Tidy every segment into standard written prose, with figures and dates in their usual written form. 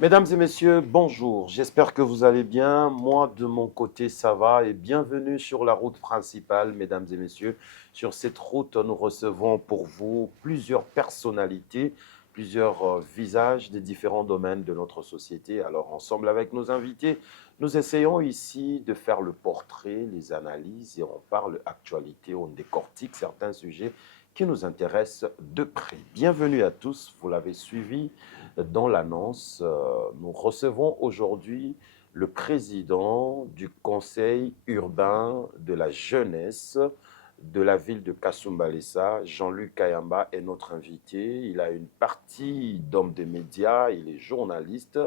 Mesdames et messieurs, bonjour. J'espère que vous allez bien. Moi, de mon côté, ça va et bienvenue sur la route principale, mesdames et messieurs. Sur cette route, nous recevons pour vous plusieurs personnalités, plusieurs visages des différents domaines de notre société. Alors, ensemble avec nos invités, nous essayons ici de faire le portrait, les analyses et on parle actualité, on décortique certains sujets qui nous intéressent de près. Bienvenue à tous, vous l'avez suivi dans l'annonce, nous recevons aujourd'hui le président du conseil urbain de la jeunesse de la ville de Kasumbalesa, Jean-Luc Kayamba, est notre invité. Il a une partie d'homme de médias, il est journaliste,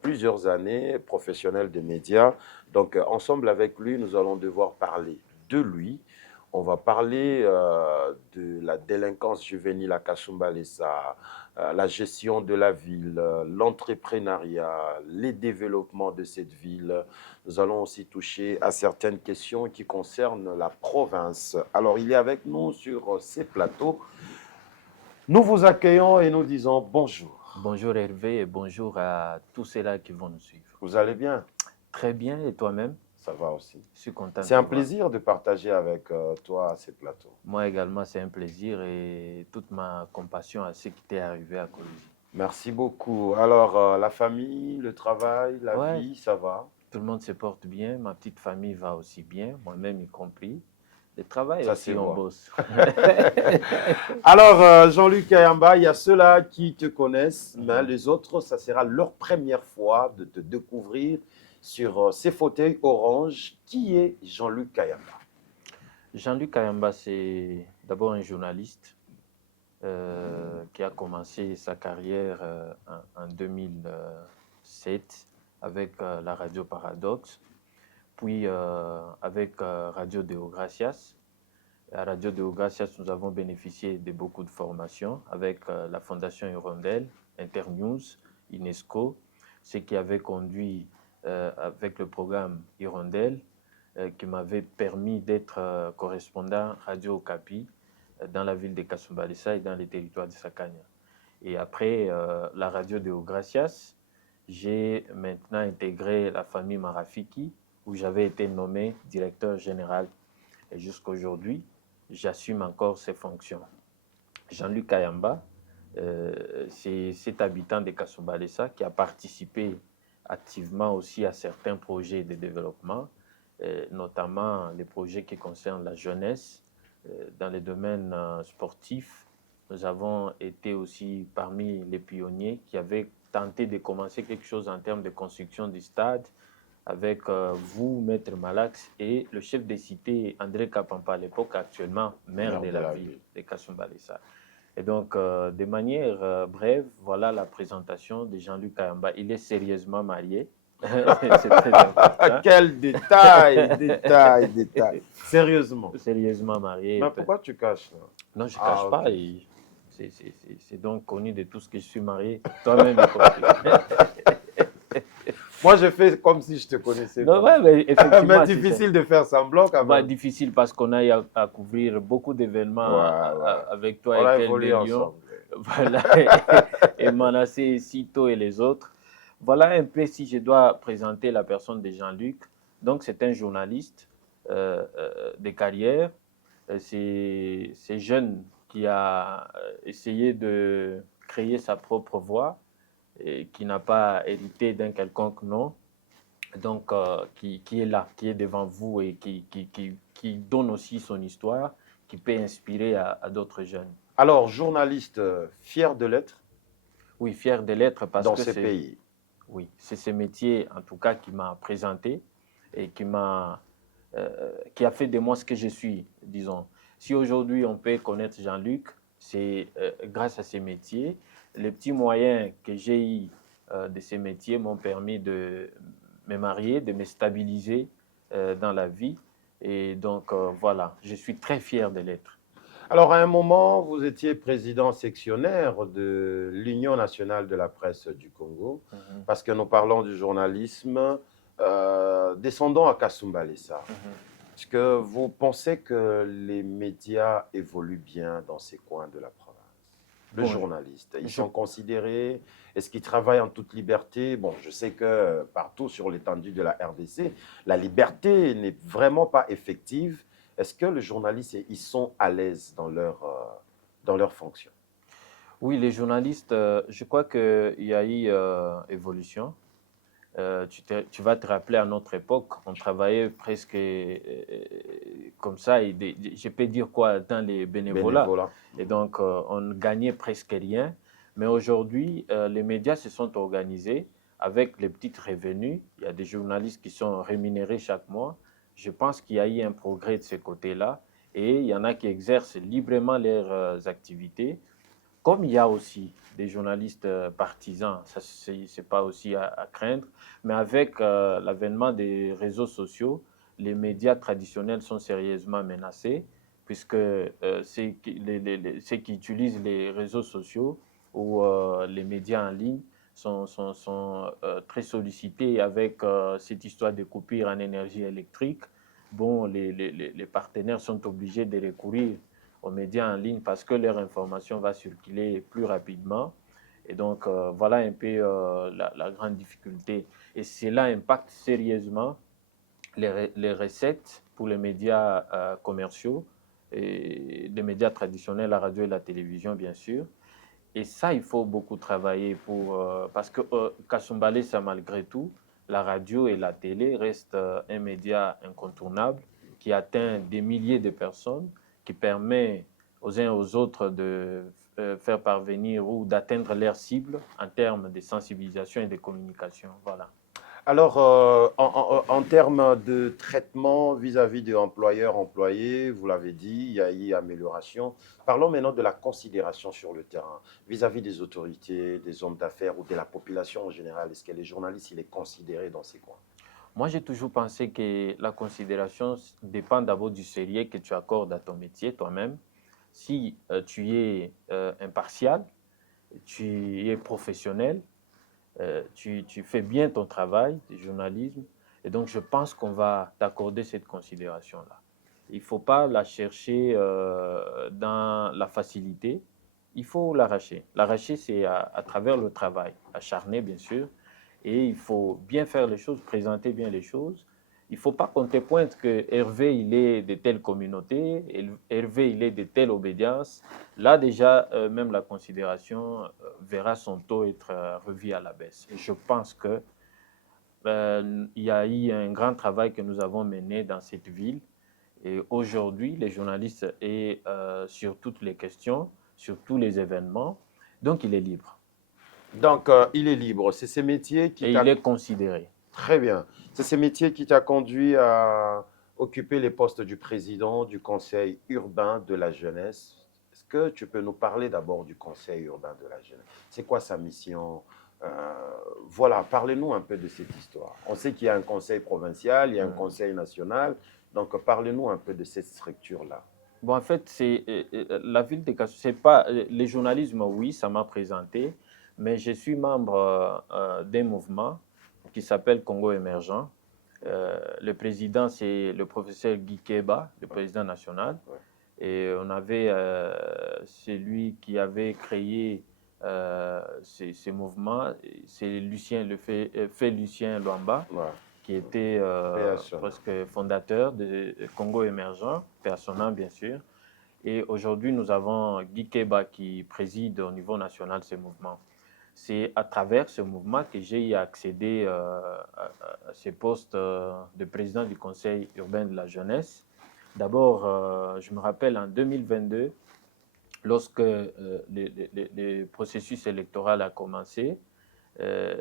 plusieurs années, professionnel des médias. Donc, ensemble avec lui, nous allons devoir parler de lui. On va parler de la délinquance juvénile à Kasumbalesa, la gestion de la ville, l'entrepreneuriat, les développements de cette ville. Nous allons aussi toucher à certaines questions qui concernent la province. Alors, il est avec nous sur ces plateaux. Nous vous accueillons et nous disons bonjour. Bonjour Hervé et bonjour à tous ceux-là qui vont nous suivre. Vous allez bien? Très bien, et toi-même? Ça va aussi. Je suis content de C'est te un voir. plaisir de partager avec toi ces plateaux. Moi également, c'est un plaisir et toute ma compassion à ce qui t'est arrivé à Colombie. Merci beaucoup. Alors, la famille, le travail, la Ouais, vie, ça va? tout le monde se porte bien, ma petite famille va aussi bien, moi-même y compris. Le travail Ça, c'est aussi, on bon. bosse. Alors, Jean-Luc Ayamba, il y a ceux-là qui te connaissent, mais les autres, ça sera leur première fois de te découvrir sur ces fauteuils orange. Qui est Jean-Luc Ayamba? Jean-Luc Kayamba, c'est d'abord un journaliste qui a commencé sa carrière en 2007 avec la radio Paradoxe, puis avec Radio Deo Gracias. À Radio Deo Gracias, nous avons bénéficié de beaucoup de formations avec la Fondation Hirondelle, Internews, UNESCO, ce qui avait conduit avec le programme Hirondelle, qui m'avait permis d'être correspondant Radio Okapi dans la ville de Kasumbalesa et dans les territoires de Sakanya. Et après la radio de Gracias, j'ai maintenant intégré la famille Marafiki, où j'avais été nommé directeur général. Et jusqu'à aujourd'hui, j'assume encore ces fonctions. Jean-Luc Kayamba, c'est cet habitant de Kasumbalesa qui a participé activement aussi à certains projets de développement, notamment les projets qui concernent la jeunesse, dans les domaines sportifs. Nous avons été aussi parmi les pionniers qui avaient tenté de commencer quelque chose en termes de construction du stade avec vous, Maître Malax, et le chef des cités, André Kapampa, à l'époque, actuellement maire de la ville de Kasumbalesa. Et donc, de manière brève, voilà la présentation de Jean-Luc Kayamba. Il est sérieusement marié. C'est très important. Quel détail, détail, détail. Sérieusement. Sérieusement marié. Mais pourquoi tu caches là? Non, je ne cache Ah, pas. ok. Et c'est donc connu de tous que je suis marié, toi-même y compris. Moi, je fais comme si je te connaissais Non, pas. ouais, mais effectivement, Mais difficile de faire semblant quand bah, même. difficile parce qu'on a à couvrir beaucoup d'événements Ouais, ouais. avec toi On et a Tel évolué des Lions. ensemble. Voilà, et Manassé, Sito et les autres. Voilà un peu si je dois présenter la personne de Jean-Luc. Donc, c'est un journaliste de carrière. C'est jeune qui a essayé de créer sa propre voix et qui n'a pas hérité d'un quelconque nom. Donc, qui est là, qui est devant vous et qui donne aussi son histoire, qui peut inspirer à d'autres jeunes. Alors, journaliste fier de l'être Oui, fier de l'être parce dans que ces c'est pays. oui, c'est ce métier en tout cas qui m'a présenté et qui a fait de moi ce que je suis, disons. Si aujourd'hui on peut connaître Jean-Luc, c'est grâce à ces métiers. Les petits moyens que j'ai eus de ces métiers m'ont permis de me marier, de me stabiliser dans la vie. Et donc voilà, je suis très fier de l'être. Alors, à un moment, vous étiez président sectionnaire de l'Union nationale de la presse du Congo, Mhm, parce que nous parlons du journalisme. Descendons à Kasumbalesa. mhm. Est-ce que vous pensez que les médias évoluent bien dans ces coins de la province? le Bon, journaliste? Ils je, sont considérés, est-ce qu'ils travaillent en toute liberté? Bon, je sais que partout sur l'étendue de la RDC, la liberté n'est vraiment pas effective. Est-ce que les journalistes, ils sont à l'aise dans leur fonction? oui, les journalistes, je crois qu'il y a eu évolution. Tu vas te rappeler à notre époque, on travaillait presque comme ça, et je peux dire quoi, dans les bénévolats. Bénévolat. Et donc, on ne gagnait presque rien. Mais aujourd'hui, les médias se sont organisés avec les petits revenus. Il y a des journalistes qui sont rémunérés chaque mois. Je pense qu'il y a eu un progrès de ce côté-là. Et il y en a qui exercent librement leurs activités. Comme il y a aussi des journalistes partisans, ça c'est pas aussi à craindre, mais avec l'avènement des réseaux sociaux, les médias traditionnels sont sérieusement menacés, puisque ceux qui utilisent les réseaux sociaux ou les médias en ligne sont très sollicités avec cette histoire de coupure en énergie électrique. Bon, les partenaires sont obligés de recourir aux médias en ligne parce que leur information va circuler plus rapidement. Et donc, voilà un peu la grande difficulté. Et cela impacte sérieusement les recettes pour les médias commerciaux et les médias traditionnels, la radio et la télévision, bien sûr. Et ça, il faut beaucoup travailler pour, parce que Kasumbalé, ça malgré tout, la radio et la télé restent un média incontournable qui atteint des milliers de personnes, qui permet aux uns et aux autres de faire parvenir ou d'atteindre leurs cibles en termes de sensibilisation et de communication. Voilà. Alors, en termes de traitement vis-à-vis de employeurs-employés, vous l'avez dit, il y a eu amélioration. Parlons maintenant de la considération sur le terrain, vis-à-vis des autorités, des hommes d'affaires ou de la population en général. Est-ce que les journalistes, il est considéré dans ces coins? Moi, j'ai toujours pensé que la considération dépend d'abord du sérieux que tu accordes à ton métier toi-même. Si tu es impartial, tu es professionnel, tu fais bien ton travail de journalisme, et donc je pense qu'on va t'accorder cette considération-là. Il ne faut pas la chercher dans la facilité, il faut l'arracher. L'arracher, c'est à travers le travail, acharné bien sûr, et il faut bien faire les choses, présenter bien les choses. Il ne faut pas qu'on te pointe que Hervé, il est de telle communauté, Hervé, il est de telle obédience. Là, déjà, même la considération verra son taux être revu à la baisse. Et je pense que il y a eu un grand travail que nous avons mené dans cette ville. Et aujourd'hui, les journalistes est sur toutes les questions, sur tous les événements. Donc, il est libre. Donc, il est libre. C'est ces métiers qui Et il t'a... est considéré. Très bien. C'est ces métiers qui t'a conduit à occuper les postes du président du conseil urbain de la jeunesse. Est-ce que tu peux nous parler d'abord du conseil urbain de la jeunesse? C'est quoi sa mission? Euh, voilà, parlez-nous un peu de cette histoire. On sait qu'il y a un conseil provincial, il y a un conseil national. Donc, parlez-nous un peu de cette structure-là. Bon, en fait, c'est la ville de Kassou. C'est pas les journalismes, oui, ça m'a présenté, mais je suis membre d'un mouvement qui s'appelle Congo Émergent. Le président, c'est le professeur Guy Keba, le président national. Ouais. Et on avait celui qui avait créé ces mouvements, c'est Lucien, fait Lucien Luamba, Ouais. qui était presque fondateur de Congo Émergent, personnel bien sûr. Et aujourd'hui, nous avons Guy Keba qui préside au niveau national ce mouvement. C'est à travers ce mouvement que j'ai accédé à ce poste de président du Conseil urbain de la jeunesse. D'abord, je me rappelle en 2022, lorsque le processus électoral a commencé,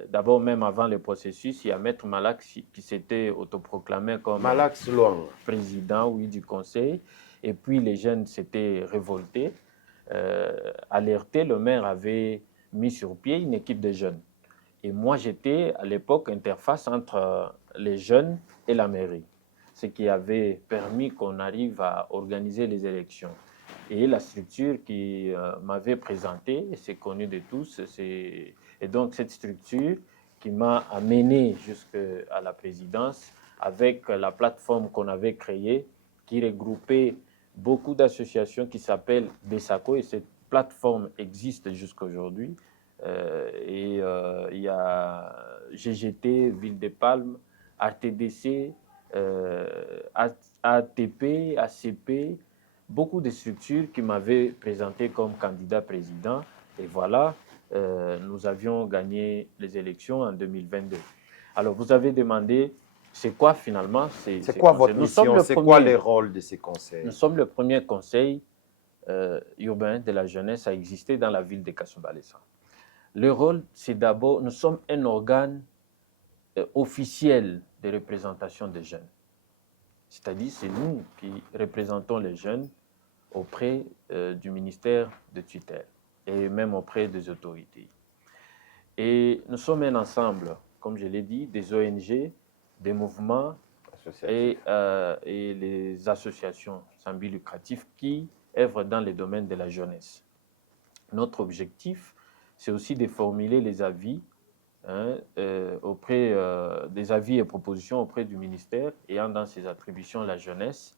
d'abord, même avant le processus, il y a Maître Malak qui s'était autoproclamé comme Malax Luang. président, oui, du conseil. Et puis les jeunes s'étaient révoltés, alertés. Le maire avait mis sur pied une équipe de jeunes. Et moi, j'étais à l'époque interface entre les jeunes et la mairie, ce qui avait permis qu'on arrive à organiser les élections. Et la structure qui m'avait présenté, c'est connu de tous, et donc cette structure qui m'a amené jusqu'à la présidence avec la plateforme qu'on avait créée qui regroupait beaucoup d'associations qui s'appellent BESACO, et cette plateforme existe jusqu'à aujourd'hui. Il y a GGT, Ville des Palmes, RTDC, ATP, ACP, beaucoup de structures qui m'avaient présenté comme candidat président. Et voilà, nous avions gagné les élections en 2022. Alors, vous avez demandé, c'est quoi finalement ces C'est quoi votre conseils? Nous sommes mission? le C'est quoi premier, les rôles de ces nous conseils? sommes le premier conseil urbain de la jeunesse à exister dans la ville de Kasumbalesa. Le rôle, c'est d'abord, nous sommes un organe officiel de représentation des jeunes. C'est-à-dire, c'est nous qui représentons les jeunes auprès du ministère de tutelle et même auprès des autorités. Et nous sommes un ensemble, comme je l'ai dit, des ONG, des mouvements et les associations sans but lucratif qui œuvrent dans les domaines de la jeunesse. Notre objectif, c'est aussi de formuler les avis auprès des avis et propositions auprès du ministère ayant dans ses attributions la jeunesse.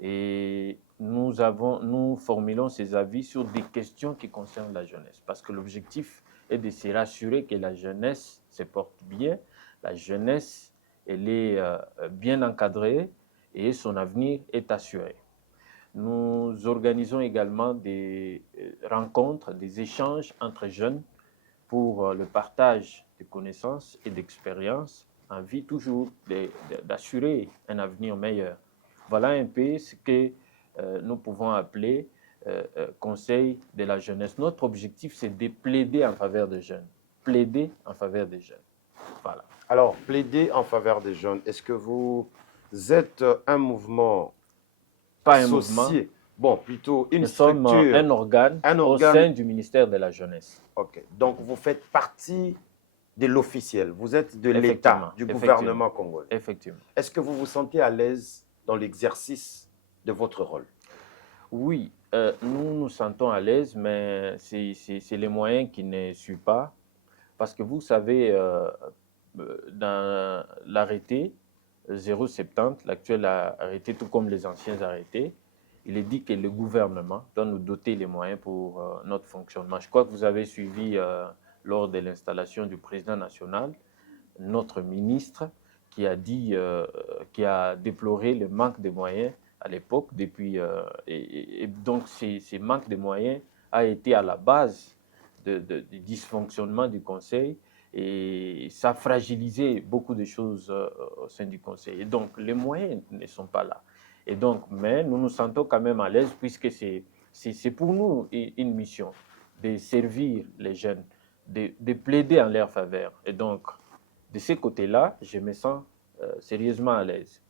Et nous formulons ces avis sur des questions qui concernent la jeunesse. Parce que l'objectif est de se rassurer que la jeunesse se porte bien, la jeunesse, elle est bien encadrée et son avenir est assuré. Nous organisons également des rencontres, des échanges entre jeunes pour le partage de connaissances et d'expériences en vue toujours d'assurer un avenir meilleur. Voilà un peu ce que nous pouvons appeler conseil de la jeunesse. Notre objectif, c'est de plaider en faveur des jeunes. Plaider en faveur des jeunes. Voilà. Alors, plaider en faveur des jeunes, est-ce que vous êtes un mouvement Pas associé, un mouvement, bon, plutôt une nous sommes structure, un organe au sein du ministère de la jeunesse. Ok, donc vous faites partie de l'officiel, vous êtes de l'État, Effectivement, du effectivement, gouvernement congolais. Effectivement. Est-ce que vous vous sentez à l'aise dans l'exercice de votre rôle? Oui, nous nous sentons à l'aise, mais c'est les moyens qui ne suivent pas. Parce que vous savez, dans l'arrêté 070, l'actuel arrêté, tout comme les anciens arrêtés, il est dit que le gouvernement doit nous doter les moyens pour notre fonctionnement. Je crois que vous avez suivi lors de l'installation du président national, notre ministre qui a dit, qui a déploré le manque de moyens à l'époque, depuis, et donc ces manques de moyens a été à la base du dysfonctionnement du Conseil et ça a fragilisé beaucoup de choses au sein du Conseil. Et donc, les moyens ne sont pas là. Et donc, mais nous nous sentons quand même à l'aise puisque c'est pour nous une mission de servir les jeunes, de plaider en leur faveur. Et donc, de ce côté-là, je me sens sérieusement à l'aise.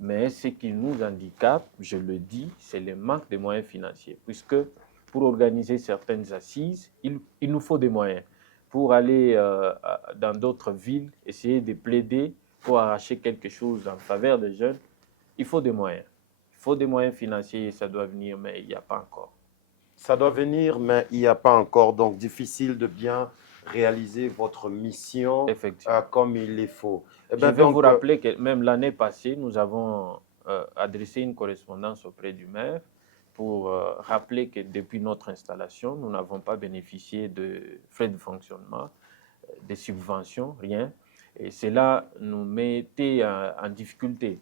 Mais ce qui nous handicape, je le dis, c'est le manque de moyens financiers. Puisque pour organiser certaines assises, il nous faut des moyens. Pour aller dans d'autres villes, essayer de plaider pour arracher quelque chose en faveur des jeunes, il faut des moyens. Il faut des moyens financiers et ça doit venir, mais il n'y a pas encore. Ça doit venir, mais il n'y a pas encore, donc difficile de bien réaliser votre mission comme il le faut. Eh bien, je vais vous rappeler que même l'année passée, nous avons adressé une correspondance auprès du maire pour rappeler que depuis notre installation, nous n'avons pas bénéficié de frais de fonctionnement, de subventions, rien. Et cela nous mettait en difficulté.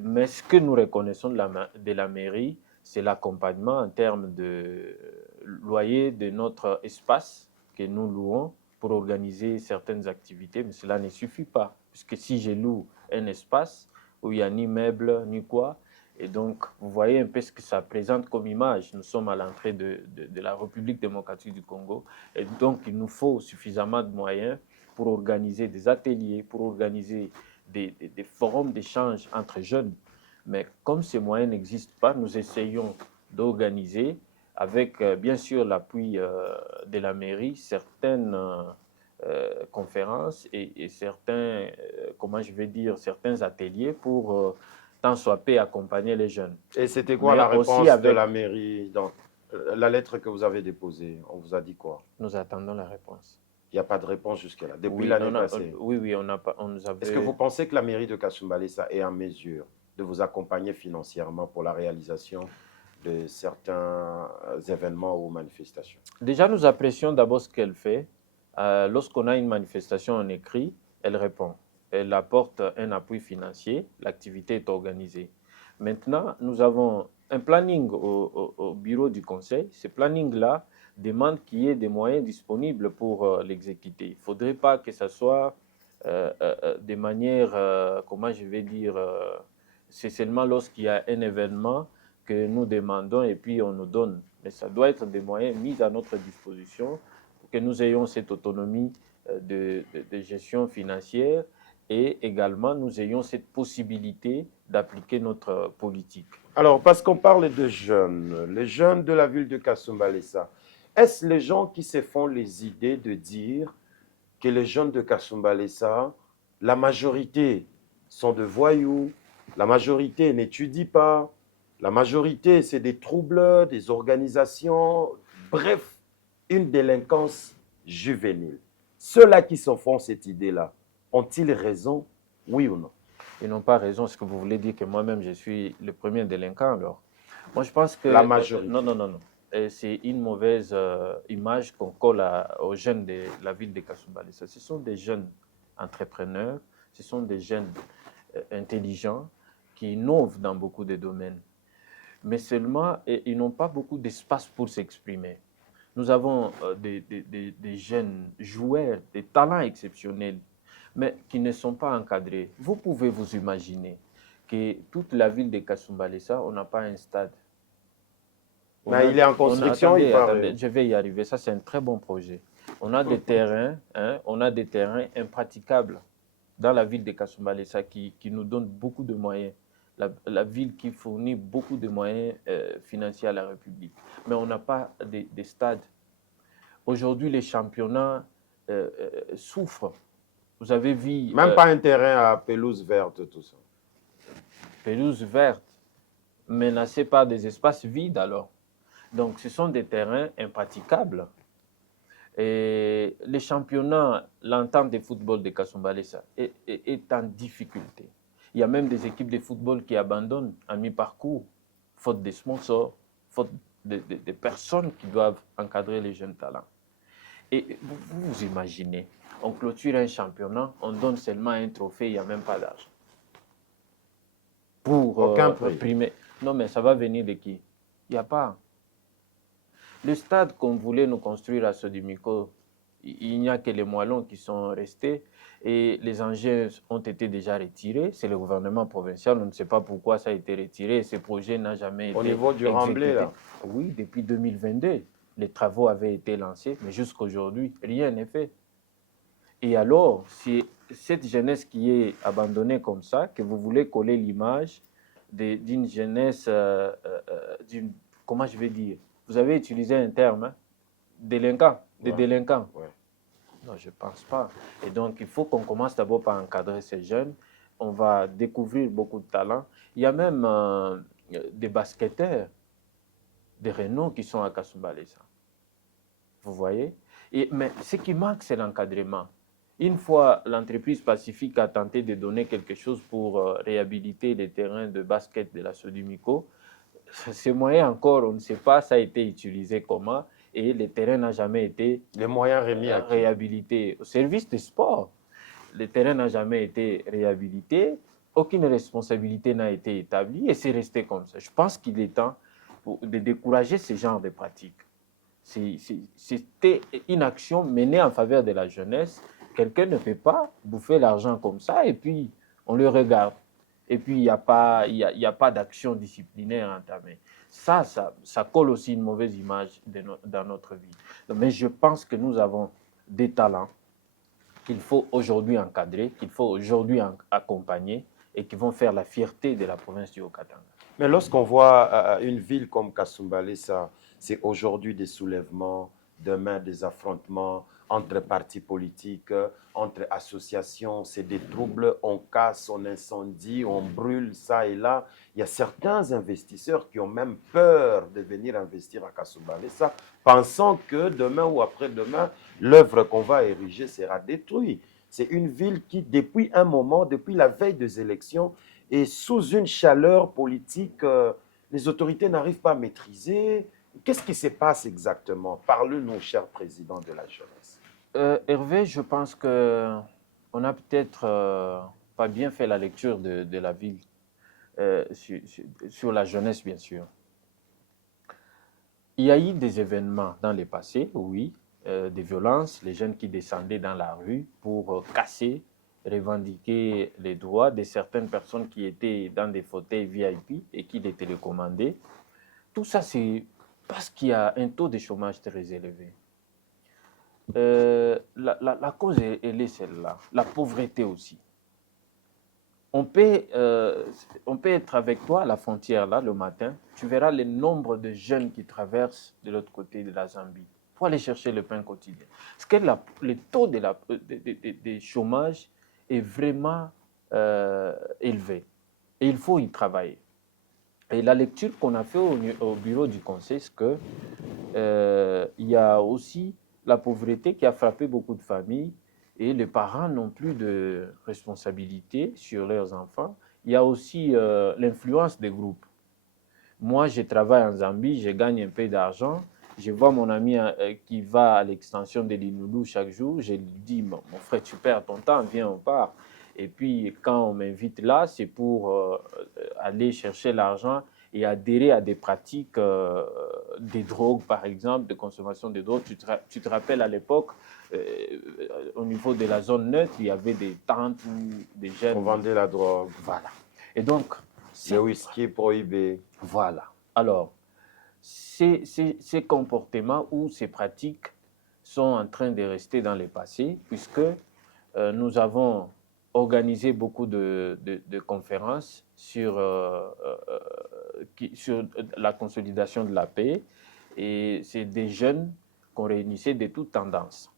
Mais ce que nous reconnaissons de la mairie, c'est l'accompagnement en termes de loyer de notre espace que nous louons pour organiser certaines activités, mais cela ne suffit pas. Puisque si je loue un espace où il n'y a ni meubles, ni quoi, et donc vous voyez un peu ce que ça présente comme image. Nous sommes à l'entrée de la République démocratique du Congo, et donc il nous faut suffisamment de moyens pour organiser des ateliers, pour organiser des forums d'échange entre jeunes. Mais comme ces moyens n'existent pas, nous essayons d'organiser avec bien sûr l'appui de la mairie certaines conférences et certains, comment je vais dire, certains ateliers pour tant soit peu accompagner les jeunes. Et c'était quoi la réponse de la mairie dans la lettre que vous avez déposée? On vous a dit quoi? Nous attendons la réponse. Il n'y a pas de réponse jusque-là, depuis l'année passée. Oui, on nous avait... Est-ce que vous pensez que la mairie de Kasumbalesa est en mesure de vous accompagner financièrement pour la réalisation de certains événements ou manifestations? Déjà, nous apprécions d'abord ce qu'elle fait. Lorsqu'on a une manifestation en écrit, elle répond. Elle apporte un appui financier, l'activité est organisée. Maintenant, nous avons un planning au bureau du conseil. Ce planning-là demande qu'il y ait des moyens disponibles pour l'exécuter. Il ne faudrait pas que ce soit de manière, comment je vais dire, c'est seulement lorsqu'il y a un événement que nous demandons et puis on nous donne. Mais ça doit être des moyens mis à notre disposition pour que nous ayons cette autonomie de gestion financière et également nous ayons cette possibilité d'appliquer notre politique. Alors, parce qu'on parle de jeunes, les jeunes de la ville de Kasumbalesa, est-ce les gens qui se font les idées de dire que les jeunes de Kasumbalesa, la majorité sont de voyous, la majorité n'étudie pas, la majorité c'est des troubleurs, des organisations, bref, une délinquance juvénile. Ceux-là qui se font cette idée-là, ont-ils raison, oui ou non? Ils n'ont pas raison. Est-ce que vous voulez dire que moi-même je suis le premier délinquant alors? Moi je pense que... La majorité. non, non, non, non. C'est une mauvaise image qu'on colle aux jeunes de la ville de Kasumbalesa. Ce sont des jeunes entrepreneurs, ce sont des jeunes intelligents qui innovent dans beaucoup de domaines. Mais seulement, ils n'ont pas beaucoup d'espace pour s'exprimer. Nous avons des jeunes joueurs, des talents exceptionnels, mais qui ne sont pas encadrés. Vous pouvez vous imaginer que toute la ville de Kasumbalesa, on n'a pas un stade. Mais il est en construction, il paraît. Attendez, je vais y arriver. Ça, c'est un très bon projet. On a des terrains, on a des terrains impraticables dans la ville de Kasumbalesa qui nous donnent beaucoup de moyens. La ville qui fournit beaucoup de moyens financiers à la République. Mais on n'a pas des stades. Aujourd'hui, les championnats souffrent. Vous avez vu... Même pas un terrain à pelouse verte, tout ça. Pelouse verte, menacée par des espaces vides alors. Donc, ce sont des terrains impraticables. Et les championnats, l'entente de football de Kasumbalesa est en difficulté. Il y a même des équipes de football qui abandonnent à mi-parcours, faute de sponsors, faute de personnes qui doivent encadrer les jeunes talents. Et vous imaginez, on clôture un championnat, on donne seulement un trophée, il n'y a même pas d'argent. Pour aucun prix. Primer. Non, mais ça va venir de qui? Il n'y a pas. Le stade qu'on voulait nous construire à Sodimiko, il n'y a que les moellons qui sont restés et les engins ont été déjà retirés. C'est le gouvernement provincial, on ne sait pas pourquoi ça a été retiré. Ce projet n'a jamais été au niveau du exécuté. remblai, là? Oui, depuis 2022, les travaux avaient été lancés, mais jusqu'à aujourd'hui, rien n'est fait. Et alors, c'est cette jeunesse qui est abandonnée comme ça, que vous voulez coller l'image d'une jeunesse, comment je vais dire, vous avez utilisé un terme, hein, délinquant, des délinquants. Ouais. Non, je ne pense pas. Et donc, il faut qu'on commence d'abord par encadrer ces jeunes. On va découvrir beaucoup de talents. Il y a même des basketteurs, des Renault qui sont à Kasumbalesa. Vous voyez? Mais ce qui manque, c'est l'encadrement. Une fois l'entreprise Pacifique a tenté de donner quelque chose pour réhabiliter les terrains de basket de la Sodimiko, ces moyens encore, on ne sait pas, ça a été utilisé comment, et le terrain n'a jamais été les moyens remis à réhabilité. Au service des sports, le terrain n'a jamais été réhabilité, aucune responsabilité n'a été établie, et c'est resté comme ça. Je pense qu'il est temps de décourager ce genre de pratiques. C'était une action menée en faveur de la jeunesse. Quelqu'un ne peut pas bouffer l'argent comme ça, et puis on le regarde. Et puis, il n'y a pas d'action disciplinaire entamée. Ça colle aussi une mauvaise image dans notre vie. Mais je pense que nous avons des talents qu'il faut aujourd'hui encadrer, qu'il faut aujourd'hui accompagner et qui vont faire la fierté de la province du Haut-Katanga. Mais lorsqu'on voit une ville comme Kasumbalesa, c'est aujourd'hui des soulèvements, demain des affrontements entre partis politiques, entre associations, c'est des troubles, on casse, on incendie, on brûle ça et là. Il y a certains investisseurs qui ont même peur de venir investir à Kasumbalesa, pensant que demain ou après-demain, l'œuvre qu'on va ériger sera détruite. C'est une ville qui, depuis un moment, depuis la veille des élections, est sous une chaleur politique les autorités n'arrivent pas à maîtriser. Qu'est-ce qui se passe exactement? Parle-nous, cher président de la jeunesse. Hervé, je pense que on a peut-être pas bien fait la lecture de la ville sur la jeunesse, bien sûr. Il y a eu des événements dans le passé, oui, des violences, les jeunes qui descendaient dans la rue pour casser, revendiquer les droits de certaines personnes qui étaient dans des fauteuils VIP et qui les télécommandaient. Tout ça, c'est parce qu'il y a un taux de chômage très élevé. La cause, elle est celle-là, la pauvreté aussi. On peut être avec toi à la frontière là le matin, tu verras le nombre de jeunes qui traversent de l'autre côté de la Zambie pour aller chercher le pain quotidien. Parce que le taux de chômage est vraiment élevé et il faut y travailler. Et la lecture qu'on a fait au bureau du conseil, c'est que il y a aussi la pauvreté qui a frappé beaucoup de familles et les parents n'ont plus de responsabilité sur leurs enfants. Il y a aussi l'influence des groupes. Moi, je travaille en Zambie, je gagne un peu d'argent. Je vois mon ami qui va à l'extension de l'Inoulou chaque jour. Je lui dis, mon frère, tu perds ton temps, viens, on part. Et puis, quand on m'invite là, c'est pour aller chercher l'argent et adhérer à des pratiques, des drogues, par exemple, de consommation de drogues. Tu te rappelles à l'époque, au niveau de la zone neutre, il y avait des tentes où des jeunes... On vendait la drogue. Voilà. Et donc... Le whisky est prohibé. Voilà. Alors, ces comportements ou ces pratiques sont en train de rester dans le passé puisque nous avons organisé beaucoup de conférences sur la consolidation de la paix et c'est des jeunes qu'on réunissait de toutes tendances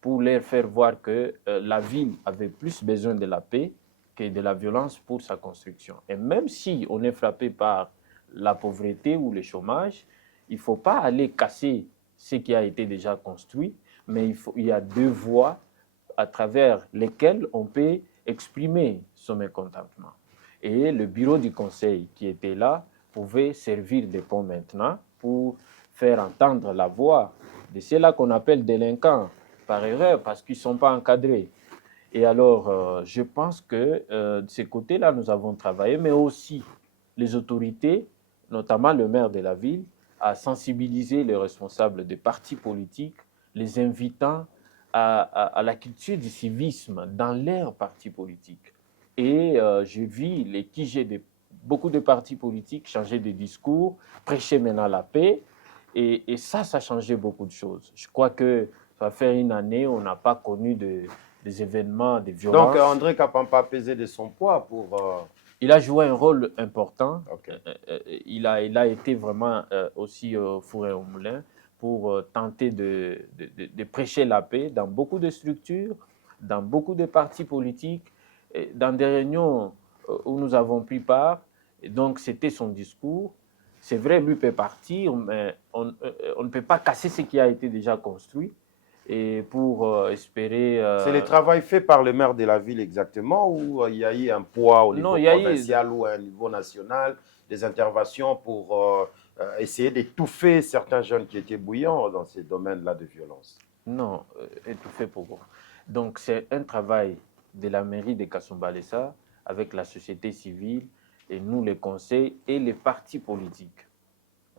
pour leur faire voir que la ville avait plus besoin de la paix que de la violence pour sa construction. Et même si on est frappé par la pauvreté ou le chômage, il ne faut pas aller casser ce qui a été déjà construit, mais il y a deux voies à travers lesquelles on peut exprimer son mécontentement. Et le bureau du conseil qui était là pouvait servir de pont maintenant pour faire entendre la voix de ceux-là qu'on appelle délinquants par erreur parce qu'ils ne sont pas encadrés. Et alors, je pense que de ces côtés-là, nous avons travaillé, mais aussi les autorités, notamment le maire de la ville, à sensibiliser les responsables des partis politiques, les invitant à la culture du civisme dans leurs partis politiques. Et j'ai vu les QG de beaucoup de partis politiques changer de discours, prêcher maintenant la paix, et ça a changé beaucoup de choses. Je crois que ça va faire une année, on n'a pas connu des événements, des violences. Donc, André Kapampa a pesé de son poids pour... Il a joué un rôle important. Okay. Il a été vraiment aussi four et au moulin pour tenter de prêcher la paix dans beaucoup de structures, dans beaucoup de partis politiques, et dans des réunions où nous avons pris part. Et donc, c'était son discours. C'est vrai, lui peut partir, mais on ne peut pas casser ce qui a été déjà construit. Et pour espérer... C'est le travail fait par le maire de la ville exactement ou il y a eu un poids au niveau provincial ou à un niveau national, des interventions pour essayer d'étouffer certains jeunes qui étaient bouillants dans ces domaines-là de violence? Non, étouffer pourquoi? Donc c'est un travail de la mairie de Kasumbalesa avec la société civile et nous les conseils et les partis politiques.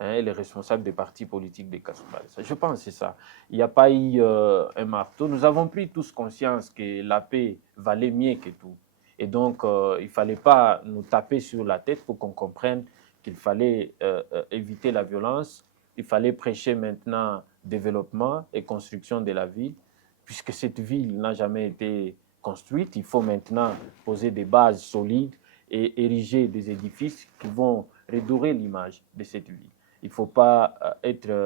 Et les responsables des partis politiques de Kasumbalesa. Je pense que c'est ça. Il n'y a pas eu un marteau. Nous avons pris tous conscience que la paix valait mieux que tout. Et donc, il ne fallait pas nous taper sur la tête pour qu'on comprenne qu'il fallait éviter la violence. Il fallait prêcher maintenant développement et construction de la ville. Puisque cette ville n'a jamais été construite, il faut maintenant poser des bases solides et ériger des édifices qui vont redorer l'image de cette ville. Il ne faut pas être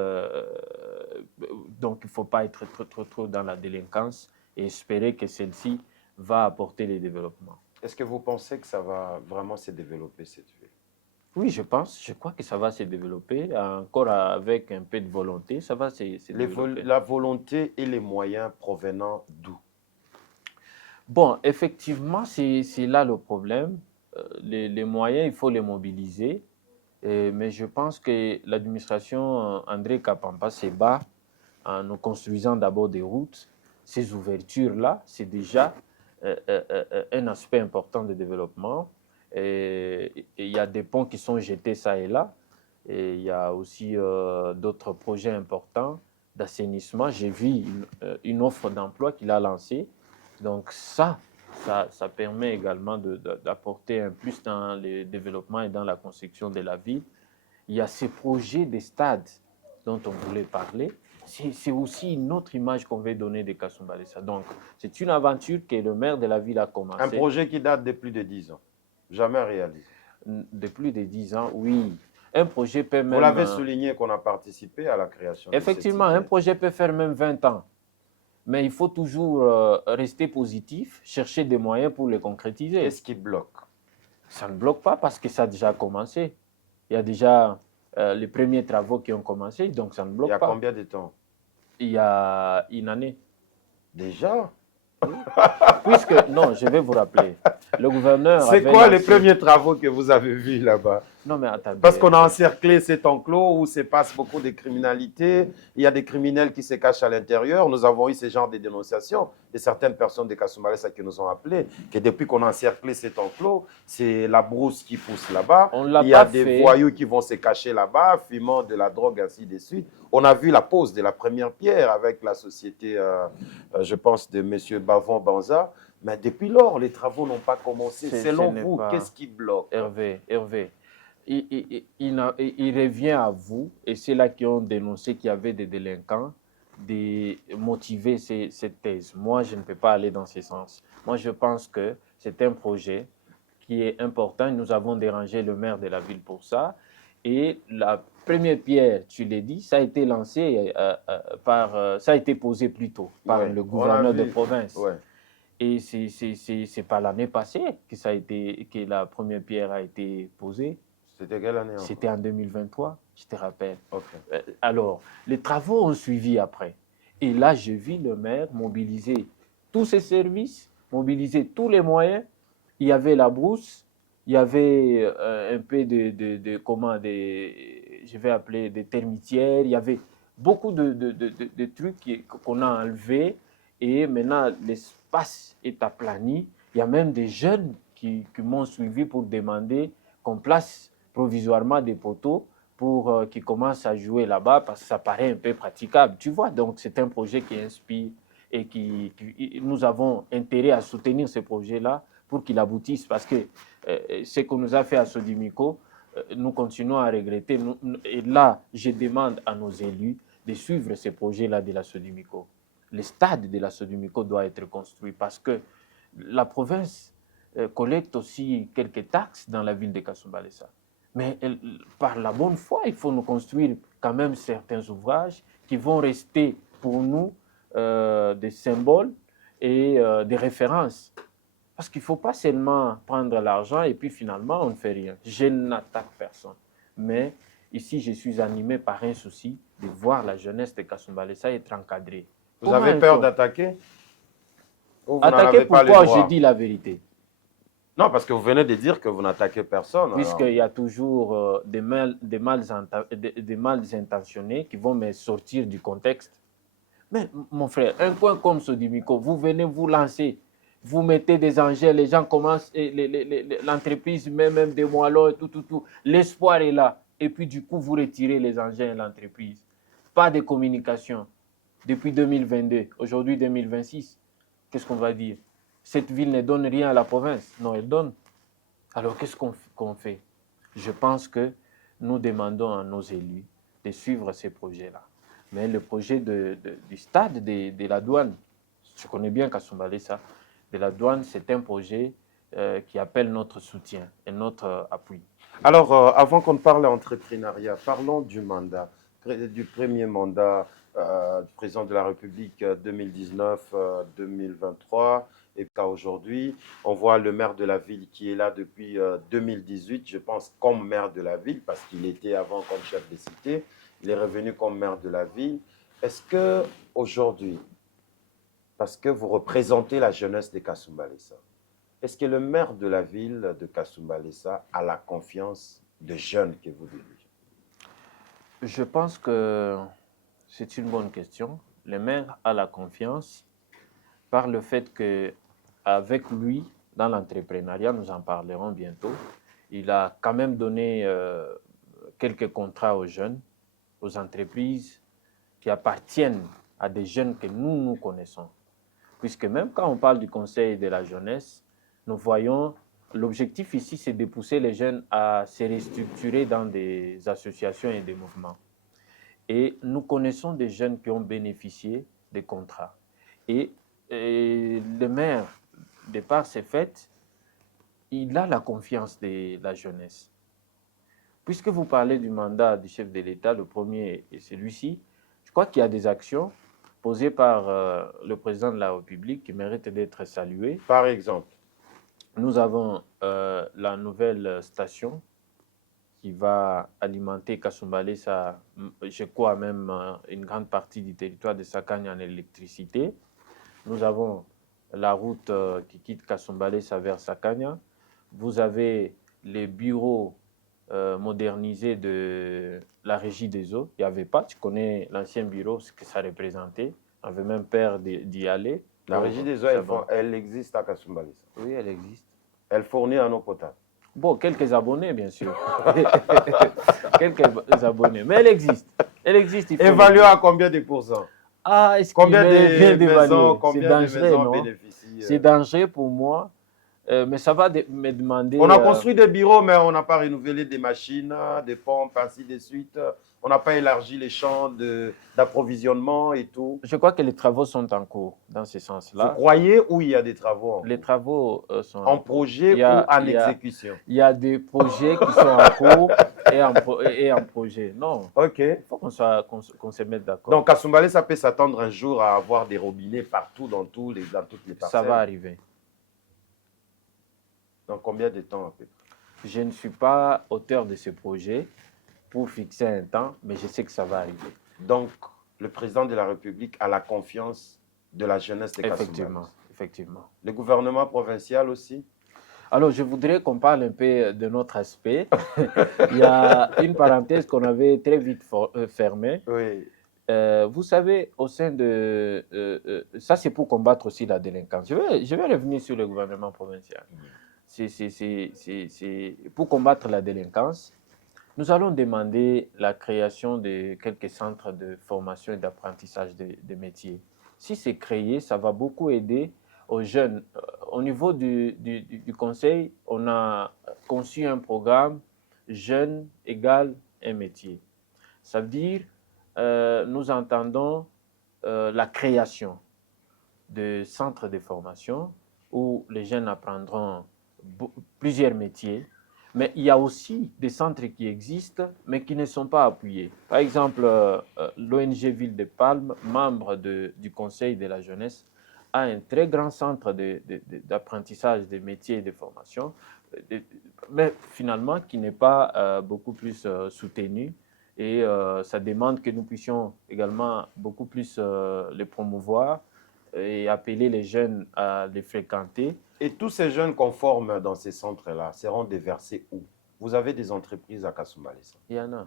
trop dans la délinquance et espérer que celle-ci va apporter les développements. Est-ce que vous pensez que ça va vraiment se développer cette ville? Oui, je crois que ça va se développer, encore avec un peu de volonté, ça va se développer. La volonté et les moyens provenant d'où? Bon, effectivement, c'est là le problème. Les moyens, il faut les mobiliser. Mais je pense que l'administration André Kapampa se bat en nous construisant d'abord des routes. Ces ouvertures-là, c'est déjà un aspect important de développement. Et il y a des ponts qui sont jetés ça et là. Et il y a aussi d'autres projets importants d'assainissement. J'ai vu une offre d'emploi qu'il a lancée. Donc ça permet également d'apporter un plus dans le développement et dans la construction de la ville. Il y a ces projets des stades dont on voulait parler. C'est aussi une autre image qu'on veut donner de Kasumba Balessa. Donc, c'est une aventure que le maire de la ville a commencé. Un projet qui date de plus de 10 ans, jamais réalisé. De plus de 10 ans, oui. Un projet peut même... Vous l'avez souligné qu'on a participé à la création de cette idée. Effectivement, un projet peut faire même 20 ans. Mais il faut toujours rester positif, chercher des moyens pour le concrétiser. Qu'est-ce qui bloque? Ça ne bloque pas parce que ça a déjà commencé. Il y a déjà les premiers travaux qui ont commencé, donc ça ne bloque pas. Il y a combien de temps? Il y a une année. Déjà? Puisque, non, je vais vous rappeler, le gouverneur... C'est quoi les premiers travaux que vous avez vus là-bas? Non, mais attendez. Parce qu'on a encerclé cet enclos où se passe beaucoup de criminalité. Il y a des criminels qui se cachent à l'intérieur. Nous avons eu ce genre de dénonciations de certaines personnes de Kasumba Balessa qui nous ont appelés que depuis qu'on a encerclé cet enclos, c'est la brousse qui pousse là-bas. Il y a des voyous qui vont se cacher là-bas, fumant de la drogue, ainsi de suite. On a vu la pose de la première pierre avec la société, je pense, de M. Bavon Banza. Mais depuis lors, les travaux n'ont pas commencé. Selon vous, qu'est-ce qui bloque? Hervé, il revient à vous, et c'est là qu'ils ont dénoncé qu'il y avait des délinquants, de motiver cette thèse. Moi, je ne peux pas aller dans ce sens. Moi, je pense que c'est un projet qui est important. Nous avons dérangé le maire de la ville pour ça. Et la première pierre, tu l'as dit, ça a été lancé ça a été posé plus tôt par le gouverneur de province. Ouais. Et c'est pas l'année passée que la première pierre a été posée. C'était quelle année? C'était en 2023, je te rappelle. Okay. Alors, les travaux ont suivi après. Et là, je vis le maire mobiliser tous ses services, mobiliser tous les moyens. Il y avait la brousse, il y avait un peu je vais appeler des termitières, il y avait beaucoup de trucs qu'on a enlevés. Et maintenant, l'espace est aplani. Il y a même des jeunes qui m'ont suivi pour demander qu'on place provisoirement des poteaux pour qu'ils commencent à jouer là-bas parce que ça paraît un peu praticable. Tu vois, donc c'est un projet qui inspire et nous avons intérêt à soutenir ce projet-là pour qu'il aboutisse parce que ce qu'on nous a fait à Sodimiko, nous continuons à regretter. Et là, je demande à nos élus de suivre ce projet-là de la Sodimiko. Le stade de la Sodimiko doit être construit parce que la province collecte aussi quelques taxes dans la ville de Kasumba Balessa. Mais par la bonne foi, il faut nous construire quand même certains ouvrages qui vont rester pour nous des symboles et des références. Parce qu'il ne faut pas seulement prendre l'argent et puis finalement on ne fait rien. Je n'attaque personne. Mais ici, je suis animé par un souci de voir la jeunesse de Kasumba Balessa être encadrée. Vous avez peur d'attaquer? Attaquer pourquoi? J'ai dit la vérité. Non, parce que vous venez de dire que vous n'attaquez personne. Puisqu'il y a toujours des mal intentionnés qui vont me sortir du contexte. Mais mon frère, un coin comme Sodimiko, vous venez vous lancer, vous mettez des engins, les gens commencent, l'entreprise met même des moellons et tout. L'espoir est là. Et puis du coup, vous retirez les engins et l'entreprise. Pas de communication. Depuis 2022, aujourd'hui 2026, qu'est-ce qu'on va dire? Cette ville ne donne rien à la province. Non, elle donne. Alors, qu'est-ce qu'on fait? Je pense que nous demandons à nos élus de suivre ces projets-là. Mais le projet du stade de la douane, je connais bien Kasumba Balessa, de la douane, c'est un projet qui appelle notre soutien et notre appui. Alors, avant qu'on parle entrepreneuriat, parlons du mandat, du premier mandat du président de la République 2019-2023. Et aujourd'hui, on voit le maire de la ville qui est là depuis 2018, je pense, comme maire de la ville, parce qu'il était avant comme chef de cité. Il est revenu comme maire de la ville. Est-ce qu'aujourd'hui, parce que vous représentez la jeunesse de Kasumba Balessa, est-ce que le maire de la ville de Kasumba Balessa a la confiance de jeunes que vous dirigez? Je pense que c'est une bonne question. Le maire a la confiance par le fait qu'avec lui, dans l'entrepreneuriat, nous en parlerons bientôt, il a quand même donné quelques contrats aux jeunes, aux entreprises qui appartiennent à des jeunes que nous connaissons. Puisque même quand on parle du Conseil de la jeunesse, nous voyons, l'objectif ici, c'est de pousser les jeunes à se restructurer dans des associations et des mouvements. Et nous connaissons des jeunes qui ont bénéficié des contrats. Et le maire, de par ces faits, il a la confiance de la jeunesse. Puisque vous parlez du mandat du chef de l'État, le premier est celui-ci, je crois qu'il y a des actions posées par le président de la République qui méritent d'être saluées. Par exemple? Nous avons la nouvelle station qui va alimenter Kasumbalé, je crois même une grande partie du territoire de Sakagne en électricité. Nous avons la route qui quitte Kasumbalé vers Sakanya. Vous avez les bureaux modernisés de la régie des eaux. Il n'y avait pas, tu connais l'ancien bureau, ce que ça représentait. On avait même peur d'y aller. La régie des eaux, elle existe à Kasumbalé? Oui, elle existe. Elle fournit en eau potable? Bon, quelques abonnés, bien sûr. Quelques abonnés. Mais elle existe. Elle existe. Évaluée à combien de pourcents? Ah, est-ce combien de maisons, combien de maisons bénéficient? C'est dangereux pour moi. Mais ça va me demander... On a construit des bureaux, mais on n'a pas renouvelé des machines, des pompes, ainsi de suite. On n'a pas élargi les champs d'approvisionnement et tout. Je crois que les travaux sont en cours dans ce sens-là. Vous croyez où il y a des travaux en cours? Les travaux sont en projet ou en exécution? Il y a des projets qui sont en cours et en projet. Non. OK. Il faut qu'on se mette d'accord. Donc, Kasumbalé, ça peut s'attendre un jour à avoir des robinets partout, dans toutes les parcelles? Ça va arriver. Dans combien de temps à peu près? Je ne suis pas auteur de ce projet pour fixer un temps, mais je sais que ça va arriver. Donc, le président de la République a la confiance de la jeunesse de Kasumbalé? Effectivement. Le gouvernement provincial aussi? Alors, je voudrais qu'on parle un peu de notre aspect. Il y a une parenthèse qu'on avait très vite fermée. Oui. Vous savez, au sein de... ça, c'est pour combattre aussi la délinquance. Je vais revenir sur le gouvernement provincial. C'est pour combattre la délinquance. Nous allons demander la création de quelques centres de formation et d'apprentissage de métiers. Si c'est créé, ça va beaucoup aider aux jeunes. Au niveau du conseil, on a conçu un programme Jeunes égale un métier. Ça veut dire, nous entendons la création de centres de formation où les jeunes apprendront plusieurs métiers. Mais il y a aussi des centres qui existent, mais qui ne sont pas appuyés. Par exemple, l'ONG Ville de Palme, membre du Conseil de la jeunesse, a un très grand centre d'apprentissage des métiers et de formation, mais finalement qui n'est pas beaucoup plus soutenu. Et ça demande que nous puissions également beaucoup plus les promouvoir et appeler les jeunes à les fréquenter. Et tous ces jeunes qu'on forme dans ces centres-là seront déversés où? Vous avez des entreprises à Kasumbalé? Il y en a.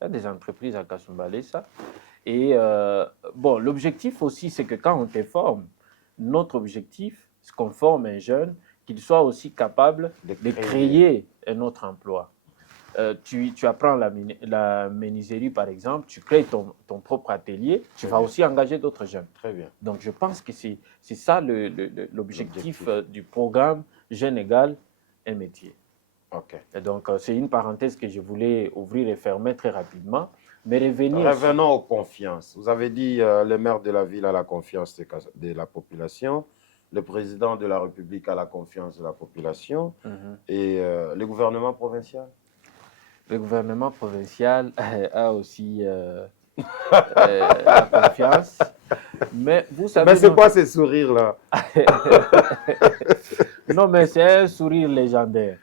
Il y a des entreprises à Kasumbalé. Et bon, l'objectif aussi, c'est que quand on te forme, notre objectif, c'est qu'on forme un jeune, qu'il soit aussi capable de créer un autre emploi. Tu apprends la menuiserie, par exemple, tu crées ton propre atelier, tu vas aussi engager d'autres jeunes. Très bien. Donc, je pense que c'est ça l'objectif du programme Jeunes égale un métier. OK. Et donc, c'est une parenthèse que je voulais ouvrir et fermer très rapidement. Mais revenons aux confiances. Vous avez dit le maire de la ville a la confiance de la population, le président de la République a la confiance de la population, et le gouvernement provincial? Le gouvernement provincial a aussi la confiance. Mais vous savez... Mais c'est quoi ces sourires-là? Non, mais c'est un sourire légendaire.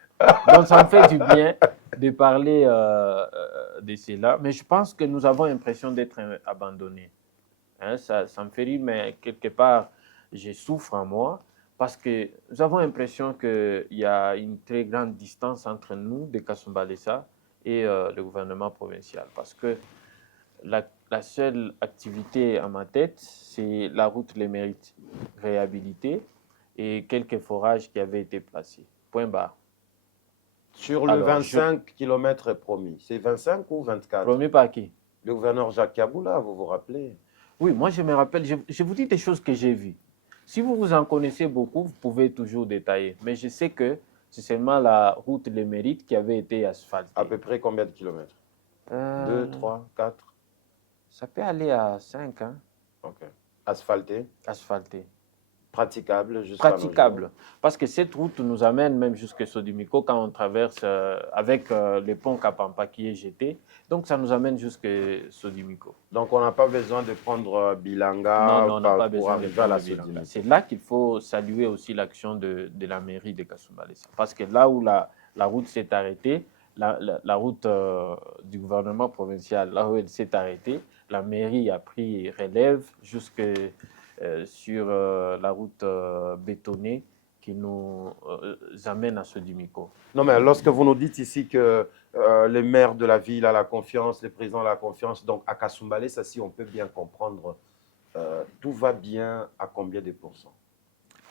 Donc, ça me fait du bien de parler de cela. Mais je pense que nous avons l'impression d'être abandonnés. Hein, ça me fait rire, mais quelque part, je souffre en moi parce que nous avons l'impression qu'il y a une très grande distance entre nous, de Kasumbalesa, et le gouvernement provincial. Parce que la seule activité à ma tête, c'est la route Les Mérites réhabilitée et quelques forages qui avaient été placés. Point barre. Sur le 25 km promis, c'est 25 ou 24? Promis par qui? Le gouverneur Jacques Kaboula, vous vous rappelez? Oui, moi je me rappelle, je vous dis des choses que j'ai vues. Si vous vous en connaissez beaucoup, vous pouvez toujours détailler. Mais je sais que c'est seulement la route Les Mérites qui avait été asphaltée. À peu près combien de kilomètres? 2, 3, 4? Ça peut aller à 5, hein? Ok. Asphalté? Asphalté. Praticable jusqu'à nos Praticable. jours. Parce que cette route nous amène même jusqu'à Sodimiko quand on traverse avec le pont Kapampa qui est jeté. Donc ça nous amène jusqu'à Sodimiko. Donc on n'a pas besoin de prendre Bilanga Non, on n'a pas pour besoin de arriver à la prendre Bilanga. Sodimiko. C'est là qu'il faut saluer aussi l'action de la mairie de Kasumbalesa. Parce que là où la route s'est arrêtée, la route du gouvernement provincial, là où elle s'est arrêtée, la mairie a pris relève jusque sur la route bétonnée qui nous amène à Sodimiko. Non, mais lorsque vous nous dites ici que le maire de la ville a la confiance, le président a la confiance, donc à Kasumbalesa, si on peut bien comprendre, tout va bien à combien de pourcents?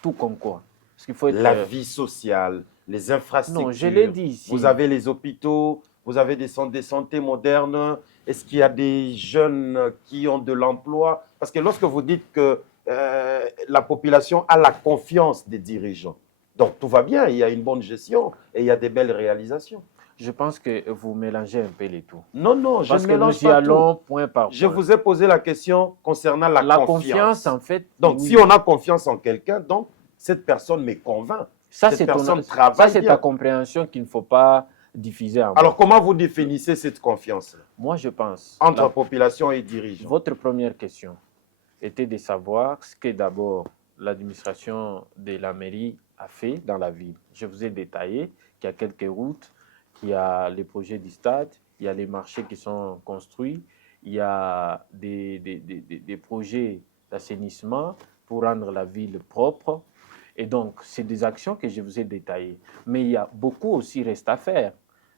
Tout comme quoi? Parce qu'il faut être... La vie sociale, les infrastructures. Non, je l'ai dit ici. Vous avez les hôpitaux, vous avez des centres de santé modernes. Est-ce qu'il y a des jeunes qui ont de l'emploi? Parce que lorsque vous dites que la population a la confiance des dirigeants, donc tout va bien, il y a une bonne gestion et il y a des belles réalisations. Je pense que vous mélangez un peu les tout. Non, non, je Parce ne que mélange nous y pas allons tout. point par point. Je vous ai posé la question concernant la confiance. La confiance, en fait... Donc, oui. si on a confiance en quelqu'un, donc cette personne me convainc. Ça, cette c'est personne travaille ta bien. compréhension qu'il ne faut pas diffuser à moi. Alors, comment vous définissez cette confiance Moi, je pense... entre population et dirigeants? Votre première question était de savoir ce que d'abord l'administration de la mairie a fait dans la ville. Je vous ai détaillé qu'il y a quelques routes, qu'il y a les projets du stade, il y a les marchés qui sont construits, il y a des projets d'assainissement pour rendre la ville propre. Et donc, c'est des actions que je vous ai détaillées. Mais il y a beaucoup aussi reste à faire.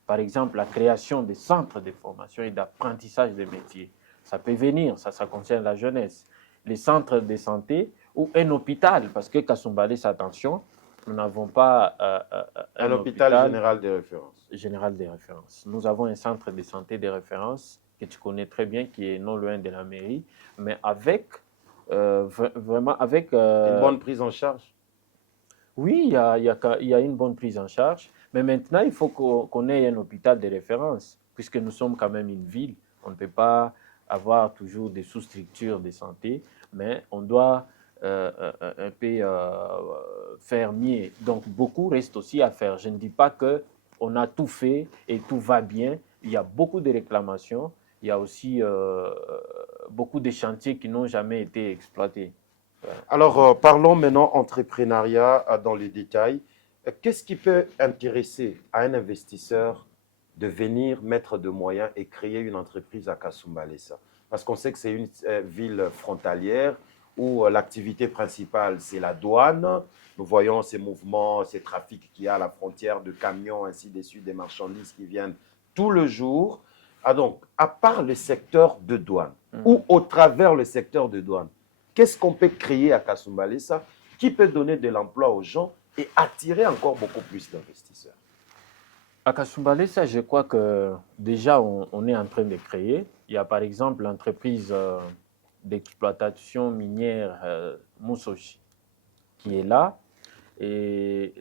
Par exemple, la création des centres de formation et d'apprentissage des métiers. Ça peut venir, ça concerne la jeunesse. Les centres de santé ou un hôpital, parce que Kasumbalesa, attention, nous n'avons pas un hôpital général de référence. Général de référence. Nous avons un centre de santé de référence que tu connais très bien, qui est non loin de la mairie, mais avec vraiment avec... une bonne prise en charge? Oui, il y a une bonne prise en charge, mais maintenant, il faut qu'on ait un hôpital de référence, puisque nous sommes quand même une ville. On ne peut pas avoir toujours des sous-structures de santé, mais on doit un peu faire mieux. Donc, beaucoup reste aussi à faire. Je ne dis pas qu'on a tout fait et tout va bien. Il y a beaucoup de réclamations. Il y a aussi beaucoup de chantiers qui n'ont jamais été exploités. Alors, parlons maintenant entrepreneuriat dans les détails. Qu'est-ce qui peut intéresser à un investisseur de venir mettre de moyens et créer une entreprise à Kasumbalesa? Parce qu'on sait que c'est une ville frontalière où l'activité principale, c'est la douane. Nous voyons ces mouvements, ces trafics qu'il y a à la frontière de camions, ainsi de suite, des marchandises qui viennent tout le jour. Ah donc, à part le secteur de douane, ou au travers le secteur de douane, qu'est-ce qu'on peut créer à Kasumbalesa qui peut donner de l'emploi aux gens et attirer encore beaucoup plus d'investisseurs? À Kasumbalesa, je crois que déjà on est en train de créer. Il y a par exemple l'entreprise d'exploitation minière Moussochi qui est là. Et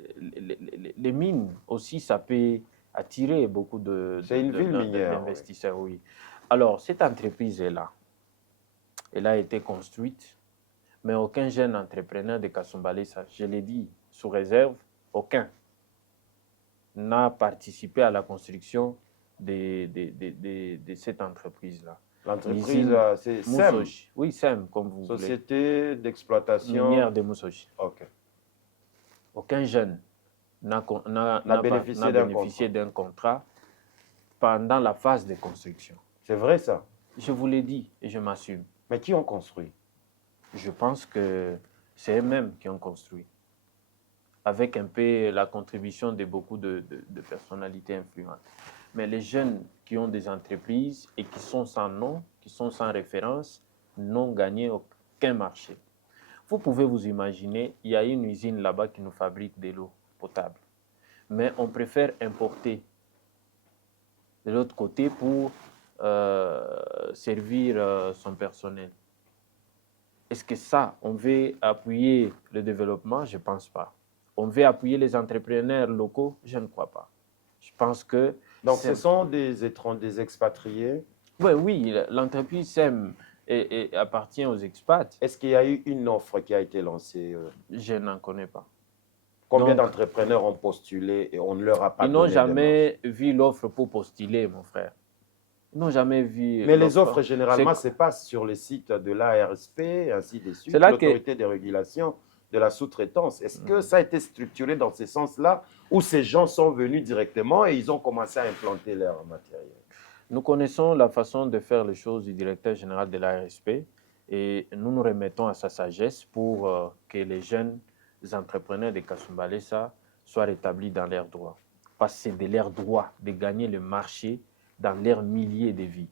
les mines aussi, ça peut attirer beaucoup d'investisseurs. Oui. Alors, cette entreprise est là. Elle a été construite, mais aucun jeune entrepreneur de Kasumbalesa, je l'ai dit, sous réserve, aucun, n'a participé à la construction de cette entreprise-là. L'entreprise, c'est SEM? Oui, SEM, comme vous voulez. Société d'exploitation minière de Moussochi. Ok. Aucun jeune n'a bénéficié d'un contrat pendant la phase de construction. C'est vrai ça? Je vous l'ai dit et je m'assume. Mais qui ont construit? Je pense que c'est eux-mêmes qui ont construit. avec un peu la contribution de beaucoup de personnalités influentes. Mais les jeunes qui ont des entreprises et qui sont sans nom, qui sont sans référence, n'ont gagné aucun marché. Vous pouvez vous imaginer, il y a une usine là-bas qui nous fabrique de l'eau potable. Mais on préfère importer de l'autre côté pour servir son personnel. Est-ce que ça, on veut appuyer le développement? Je ne pense pas. On veut appuyer les entrepreneurs locaux? Je ne crois pas. Je pense que... Donc, ce sont des expatriés. Oui, l'entreprise SEM appartient aux expats. Est-ce qu'il y a eu une offre qui a été lancée? Je n'en connais pas. Combien d'entrepreneurs ont postulé et on ne leur a pas donné? Ils n'ont jamais vu l'offre pour postuler, mon frère. Ils n'ont jamais vu. Mais les offres, généralement, se passent sur les sites de l'ARSP, ainsi de suite, l'autorité de régulation de la sous-traitance. Est-ce que ça a été structuré dans ce sens-là, où ces gens sont venus directement et ils ont commencé à implanter leur matériel? Nous connaissons la façon de faire les choses du directeur général de l'ARSP et nous nous remettons à sa sagesse pour que les jeunes entrepreneurs de Kasumbalesa soient rétablis dans leurs droits. Parce que c'est de leur droit de gagner le marché dans leurs milliers de vies.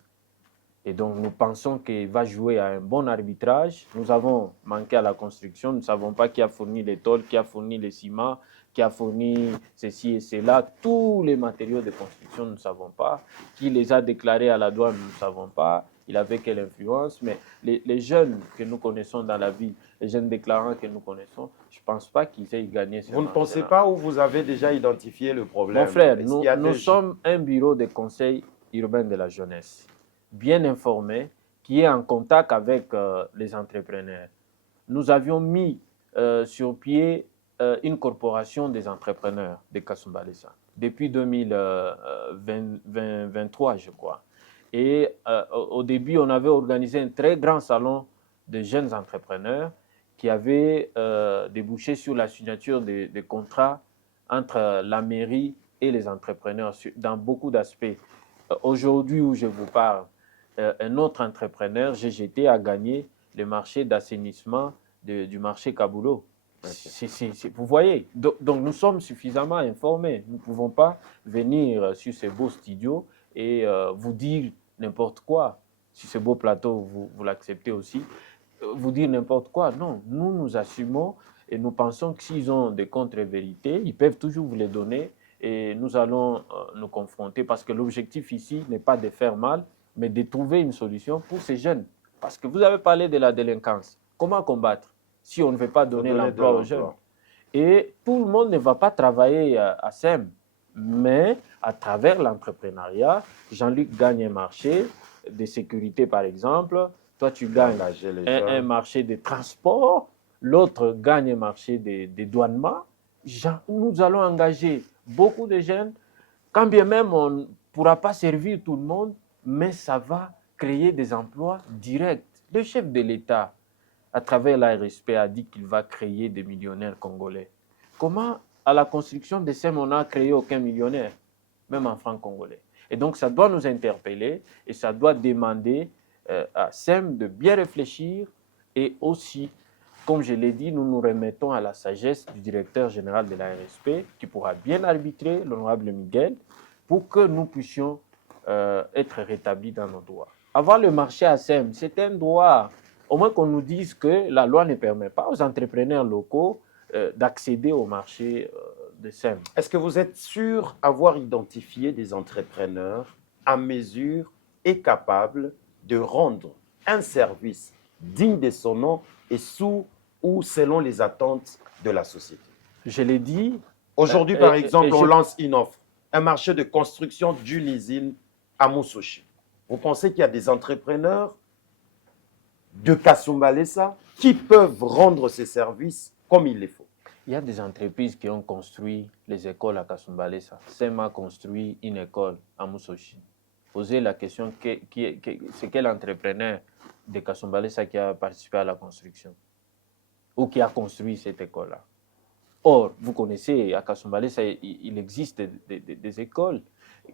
Et donc, nous pensons qu'il va jouer à un bon arbitrage. Nous avons manqué à la construction. Nous ne savons pas qui a fourni les tôles, qui a fourni les ciments, qui a fourni ceci et cela. Tous les matériaux de construction, nous ne savons pas. Qui les a déclarés à la douane, nous ne savons pas. Il avait quelle influence. Mais les jeunes que nous connaissons dans la ville, les jeunes déclarants que nous connaissons, je ne pense pas qu'ils aient gagné ce marché-là. Vous ne pensez pas ou vous avez déjà identifié le problème? Mon frère, nous sommes un bureau de conseil urbain de la jeunesse, bien informé, qui est en contact avec les entrepreneurs. Nous avions mis sur pied une corporation des entrepreneurs de Kasumbalesa depuis 2023, je crois. Et au début, on avait organisé un très grand salon de jeunes entrepreneurs qui avait débouché sur la signature de contrats entre la mairie et les entrepreneurs dans beaucoup d'aspects. Aujourd'hui où je vous parle, un autre entrepreneur, GGT, a gagné le marché d'assainissement du marché Kabulo. Vous voyez, donc nous sommes suffisamment informés. Nous ne pouvons pas venir sur ces beaux studios et vous dire n'importe quoi. Sur ce beau plateau, vous l'acceptez aussi. Vous dire n'importe quoi. Non, nous assumons et nous pensons que s'ils ont des contre-vérités, ils peuvent toujours vous les donner et nous allons nous confronter parce que l'objectif ici n'est pas de faire mal, mais de trouver une solution pour ces jeunes. Parce que vous avez parlé de la délinquance. Comment combattre si on ne veut pas donner l'emploi aux jeunes? Et tout le monde ne va pas travailler à SEM, mais à travers l'entrepreneuriat, Jean-Luc gagne un marché de sécurité, par exemple. Toi, tu gagnes un marché de transport, l'autre gagne un marché de douanement. Nous allons engager beaucoup de jeunes, quand bien même on ne pourra pas servir tout le monde, mais ça va créer des emplois directs. Le chef de l'État, à travers l'ARSP, a dit qu'il va créer des millionnaires congolais. Comment, à la construction de SEM, on n'a créé aucun millionnaire, même en francs congolais? Et donc, ça doit nous interpeller et ça doit demander à SEM de bien réfléchir et aussi, comme je l'ai dit, nous nous remettons à la sagesse du directeur général de l'ARSP qui pourra bien arbitrer, l'honorable Miguel, pour que nous puissions être rétablis dans nos droits. Avoir le marché à SEM, c'est un droit. Au moins qu'on nous dise que la loi ne permet pas aux entrepreneurs locaux d'accéder au marché de SEM. Est-ce que vous êtes sûr d'avoir identifié des entrepreneurs à mesure et capables de rendre un service digne de son nom et sous ou selon les attentes de la société? Je l'ai dit. Aujourd'hui, par exemple, on lance une offre, un marché de construction d'une usine à Moussochi. Vous pensez qu'il y a des entrepreneurs de Kasumbalesa qui peuvent rendre ces services comme il les faut? Il y a des entreprises qui ont construit les écoles à Kasumbalesa. SEM a construit une école à Moussochi. Posez la question, c'est quel entrepreneur de Kasumbalesa qui a participé à la construction ou qui a construit cette école-là? Or, vous connaissez, à Kasumbalesa, il existe des écoles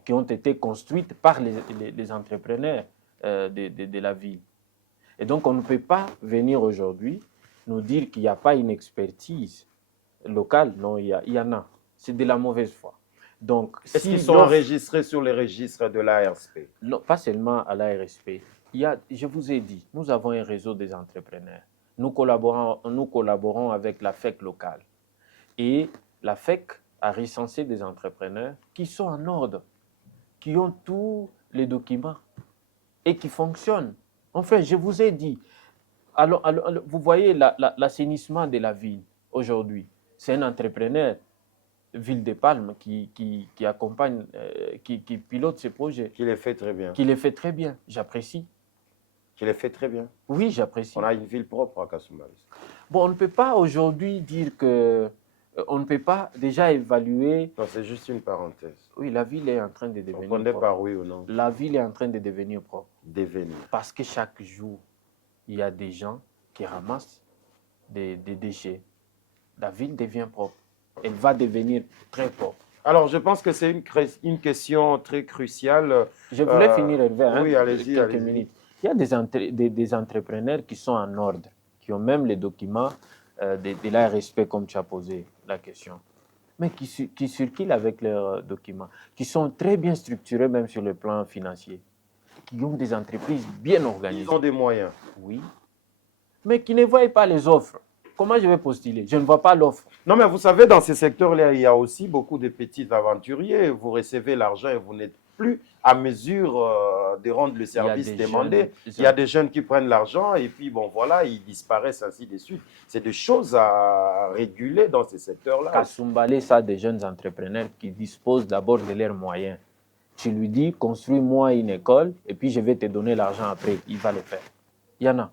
qui ont été construites par les entrepreneurs de la ville. Et donc, on ne peut pas venir aujourd'hui nous dire qu'il n'y a pas une expertise locales, non, il y en a. C'est de la mauvaise foi. Donc, Est-ce qu'ils si sont l'offre, enregistrés sur les registres de l'ARSP? non, pas seulement à l'ARSP, je vous ai dit, nous avons un réseau des entrepreneurs. Nous collaborons avec la FEC locale. Et la FEC a recensé des entrepreneurs qui sont en ordre, qui ont tous les documents et qui fonctionnent. Enfin, je vous ai dit, alors, vous voyez l'assainissement de la ville aujourd'hui. C'est un entrepreneur, Ville des Palmes, qui accompagne, qui pilote ce projet, Qui les fait très bien. qui le fait très bien. J'apprécie. Qui les fait très bien. Oui, j'apprécie. On a une ville propre à Kasumbalesa. Bon, on ne peut pas aujourd'hui dire que on ne peut pas déjà évaluer. Non, c'est juste une parenthèse. Oui, la ville est en train de On devenir connaît propre. par oui ou non. La ville est en train de devenir propre. Devenir. Parce que chaque jour, il y a des gens qui ramassent des déchets. La ville devient propre. Elle va devenir très propre. Alors, je pense que c'est une question très cruciale. Je voulais finir, Hervé, oui, allez-y, quelques allez-y. minutes. Il y a des entrepreneurs qui sont en ordre, qui ont même les documents de l'ARSP, comme tu as posé la question, mais qui circulent avec leurs documents, qui sont très bien structurés, même sur le plan financier, qui ont des entreprises bien organisées. Ils ont des moyens. Oui, mais qui ne voient pas les offres. Comment je vais postuler? Je ne vois pas l'offre. Non, mais vous savez, dans ces secteurs-là, il y a aussi beaucoup de petits aventuriers. Vous recevez l'argent et vous n'êtes plus à mesure de rendre le service demandé. Il y a des jeunes qui prennent l'argent et puis, bon, voilà, ils disparaissent ainsi de suite. C'est des choses à réguler dans ces secteurs-là. Kasumbalesa, des jeunes entrepreneurs qui disposent d'abord de leurs moyens. Tu lui dis, construis-moi une école et puis je vais te donner l'argent après. Il va le faire. Il y en a.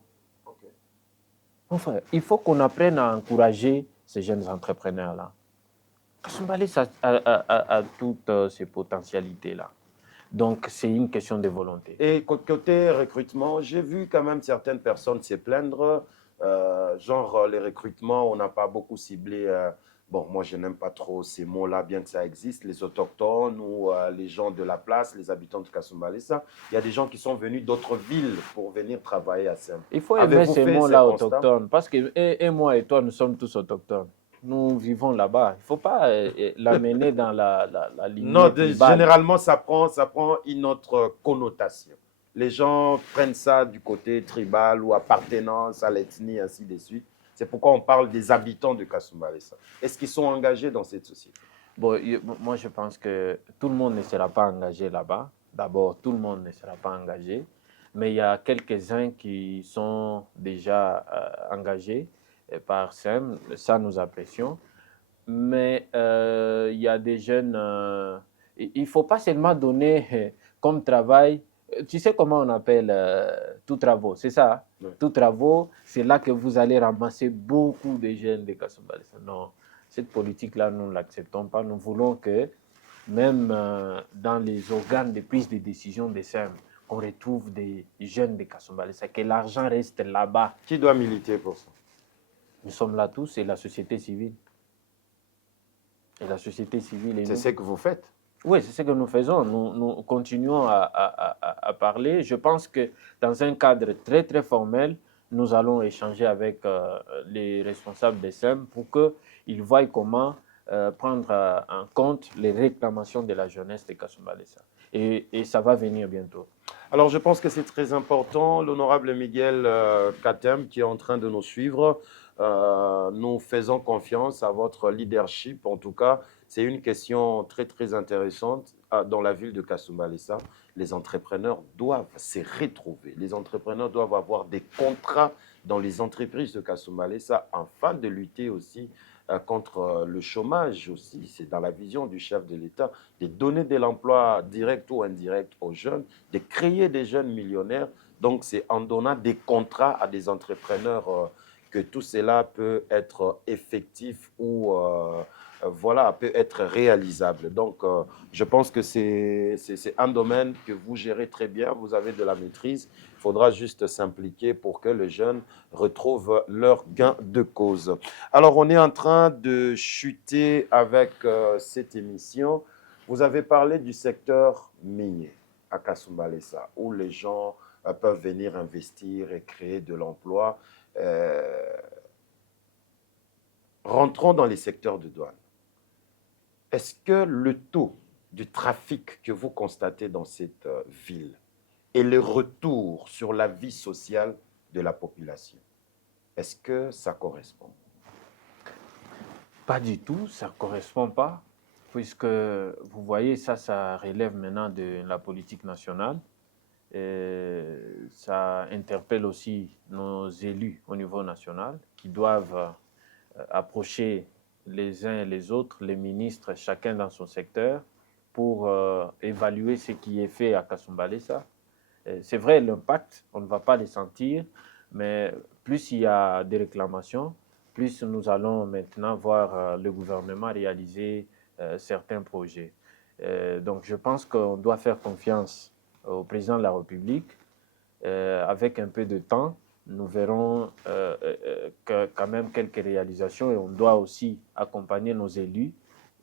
Enfin, il faut qu'on apprenne à encourager ces jeunes entrepreneurs-là. Kasumbalesa a toutes ces potentialités-là. Donc, c'est une question de volonté. Et côté recrutement, j'ai vu quand même certaines personnes se plaindre. Genre, les recrutements, on n'a pas beaucoup ciblé. Bon, moi, je n'aime pas trop ces mots-là, bien que ça existe, les autochtones ou les gens de la place, les habitants de Kasumbalesa. Il y a des gens qui sont venus d'autres villes pour venir travailler à Sem. Il faut aimer ces mots-là autochtones, parce que et moi et toi, nous sommes tous autochtones. Nous vivons là-bas. Il ne faut pas l'amener dans la lignée Non, tribale. généralement, ça prend une autre connotation. Les gens prennent ça du côté tribal ou appartenance à l'ethnie, ainsi de suite. C'est pourquoi on parle des habitants de Kasumbalesa. Est-ce qu'ils sont engagés dans cette société? Bon, moi, je pense que tout le monde ne sera pas engagé là-bas. D'abord, tout le monde ne sera pas engagé. Mais il y a quelques-uns qui sont déjà engagés par SEM. Ça, nous apprécions. Mais il y a des jeunes... il ne faut pas seulement donner comme travail... Tu sais comment on appelle tout travaux, c'est ça? Oui. Tout travaux, c'est là que vous allez ramasser beaucoup de jeunes de Kasumbalesa. Non, cette politique-là, nous ne l'acceptons pas. Nous voulons que même dans les organes de prise de décision des SEM, on retrouve des jeunes de Kasumbalesa, que l'argent reste là-bas. Qui doit militer pour ça? Nous sommes là tous, c'est la société civile. Et la société civile et c'est ce que vous faites? Oui, c'est ce que nous faisons. Nous continuons à parler. Je pense que dans un cadre très, très formel, nous allons échanger avec les responsables des SEM pour qu'ils voient comment prendre en compte les réclamations de la jeunesse de Kasumbalesa. Et ça va venir bientôt. Alors, je pense que c'est très important. L'honorable Miguel Katem, qui est en train de nous suivre, nous faisons confiance à votre leadership. En tout cas, c'est une question très, très intéressante. Dans la ville de Kasumbalesa, les entrepreneurs doivent se retrouver. Les entrepreneurs doivent avoir des contrats dans les entreprises de Kasumbalesa afin de lutter aussi contre le chômage aussi. C'est dans la vision du chef de l'État de donner de l'emploi direct ou indirect aux jeunes, de créer des jeunes millionnaires. Donc, c'est en donnant des contrats à des entrepreneurs que tout cela peut être effectif ou voilà, peut être réalisable. Donc, je pense que c'est un domaine que vous gérez très bien, vous avez de la maîtrise. Il faudra juste s'impliquer pour que les jeunes retrouvent leur gain de cause. Alors, on est en train de chuter avec cette émission. Vous avez parlé du secteur minier à Kasumbalesa, où les gens peuvent venir investir et créer de l'emploi. Rentrons dans les secteurs de douane. Est-ce que le taux du trafic que vous constatez dans cette ville et le retour sur la vie sociale de la population, est-ce que ça correspond? Pas du tout, ça ne correspond pas, puisque vous voyez, ça relève maintenant de la politique nationale. Et ça interpelle aussi nos élus au niveau national qui doivent approcher les uns et les autres, les ministres, chacun dans son secteur, pour évaluer ce qui est fait à Kasumbalesa. C'est vrai, l'impact, on ne va pas les sentir, mais plus il y a des réclamations, plus nous allons maintenant voir le gouvernement réaliser certains projets. Donc je pense qu'on doit faire confiance au président de la République. Avec un peu de temps, nous verrons quand même quelques réalisations et on doit aussi accompagner nos élus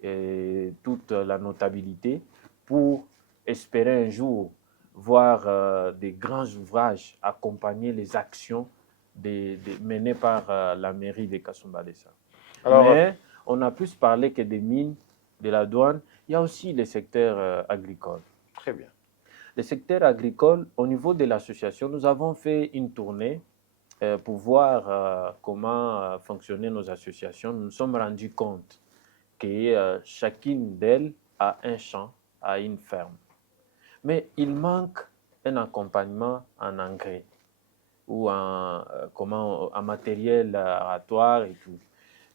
et toute la notabilité pour espérer un jour voir des grands ouvrages accompagner les actions menées par la mairie de Kasumbalesa. Alors, Mais on a plus parlé que des mines, de la douane. Il y a aussi les secteurs agricoles. très bien. Le secteur agricole, au niveau de l'association, nous avons fait une tournée pour voir comment fonctionnaient nos associations. Nous nous sommes rendus compte que chacune d'elles a un champ, a une ferme. Mais il manque un accompagnement en engrais ou en matériel aratoire et tout.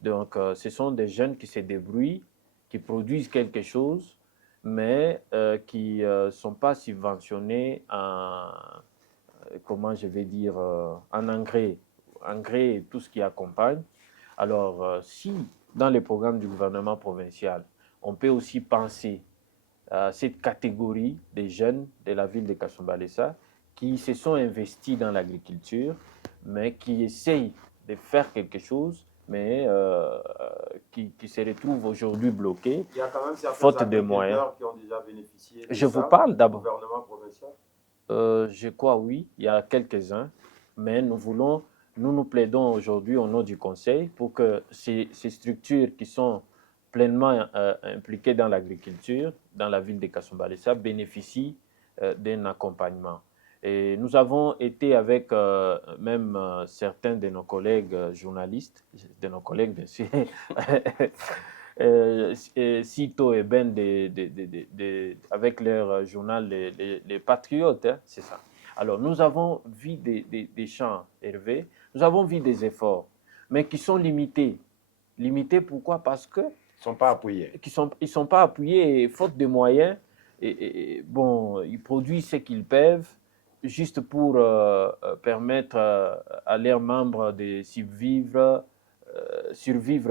Donc, ce sont des jeunes qui se débrouillent, qui produisent quelque chose, mais qui ne sont pas subventionnés en, comment je vais dire, en engrais et tout ce qui accompagne. Alors, si dans les programmes du gouvernement provincial, on peut aussi penser à cette catégorie des jeunes de la ville de Kasumbalesa qui se sont investis dans l'agriculture, mais qui essayent de faire quelque chose, mais qui se retrouvent aujourd'hui bloqués, Il y a quand même certains faute de moyens. agriculteurs qui ont déjà bénéficié de Je ça vous parle du d'abord. gouvernement provincial. Je crois oui, il y a quelques-uns, mais nous plaidons aujourd'hui au nom du Conseil pour que ces structures qui sont pleinement impliquées dans l'agriculture, dans la ville de Kasumbalesa, bénéficient d'un accompagnement. Et nous avons été avec même certains de nos collègues journalistes, de nos collègues bien sûr, Cito et Ben avec leur journal Les Patriotes, hein, c'est ça. Alors, nous avons vu des champs, Hervé, nous avons vu des efforts, mais qui sont limités. Limités pourquoi? Parce que Ils ne sont pas appuyés. ils sont pas appuyés, faute de moyens. Bon, ils produisent ce qu'ils peuvent, juste pour permettre à leurs membres de survivre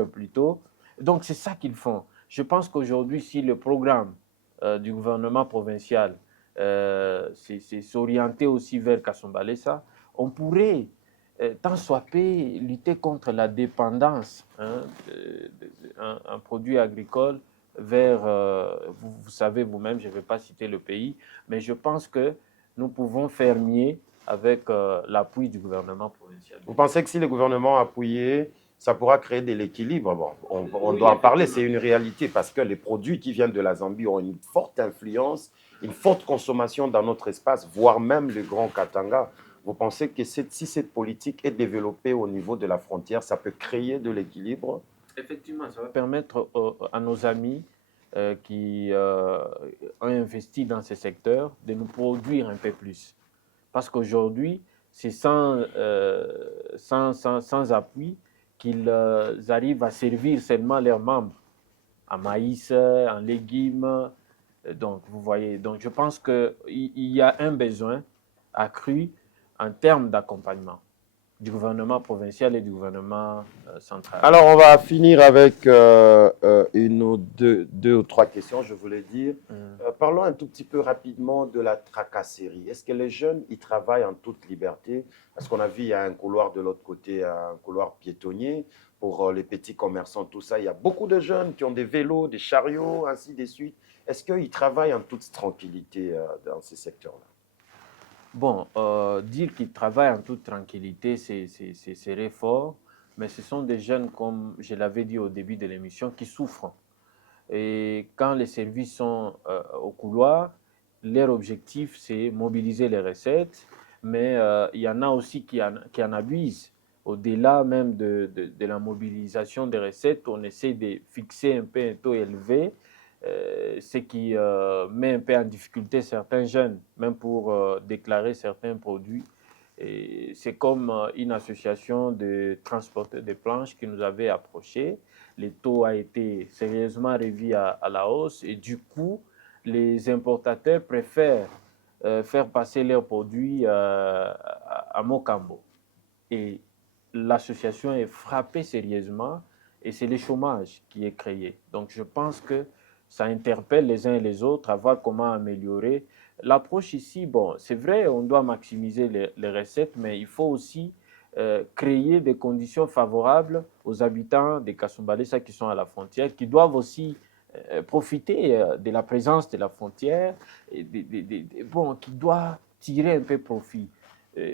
plutôt. Donc, c'est ça qu'ils font. Je pense qu'aujourd'hui, si le programme du gouvernement provincial c'est s'orienter aussi vers Kasumbalesa, on pourrait, tant soit peu, lutter contre la dépendance un produit agricole vers, vous savez vous-même, je ne vais pas citer le pays, mais je pense que nous pouvons faire mieux avec l'appui du gouvernement provincial. Vous pensez que si le gouvernement appuyait, ça pourra créer de l'équilibre? Bon, on Oui, doit en parler, c'est une réalité, parce que les produits qui viennent de la Zambie ont une forte influence, une forte consommation dans notre espace, voire même le Grand Katanga. Vous pensez que si cette politique est développée au niveau de la frontière, ça peut créer de l'équilibre? Effectivement, ça va permettre à nos amis qui ont investi dans ces secteurs de nous produire un peu plus. Parce qu'aujourd'hui, c'est sans appui qu'ils arrivent à servir seulement leurs membres en maïs, en légumes. Donc, vous voyez, donc je pense qu'il y a un besoin accru en termes d'accompagnement du gouvernement provincial et du gouvernement central. Alors, on va finir avec une ou deux ou trois questions, je voulais dire. Parlons un tout petit peu rapidement de la tracasserie. Est-ce que les jeunes y travaillent en toute liberté? Parce qu'on a vu, il y a un couloir de l'autre côté, un couloir piétonnier pour les petits commerçants, tout ça. Il y a beaucoup de jeunes qui ont des vélos, des chariots, ainsi de suite. Est-ce qu'ils travaillent en toute tranquillité dans ces secteurs-là? Bon, dire qu'ils travaillent en toute tranquillité, c'est fort. mais ce sont des jeunes, comme je l'avais dit au début de l'émission, qui souffrent. Et quand les services sont au couloir, leur objectif, c'est mobiliser les recettes, mais il y en a aussi qui en abusent. Au-delà même de la mobilisation des recettes, on essaie de fixer un peu un taux élevé, ce qui met un peu en difficulté certains jeunes, même pour déclarer certains produits. C'est comme une association de transporteurs de planches qui nous avait approchés. Les taux a été sérieusement revus à la hausse et du coup, les importateurs préfèrent faire passer leurs produits à Mocambo. Et l'association est frappée sérieusement et c'est le chômage qui est créé. Donc je pense que ça interpelle les uns et les autres à voir comment améliorer. L'approche ici, bon, c'est vrai, on doit maximiser les recettes, mais il faut aussi créer des conditions favorables aux habitants des Kasumbalesa qui sont à la frontière, qui doivent aussi profiter de la présence de la frontière, et bon, qui doivent tirer un peu profit.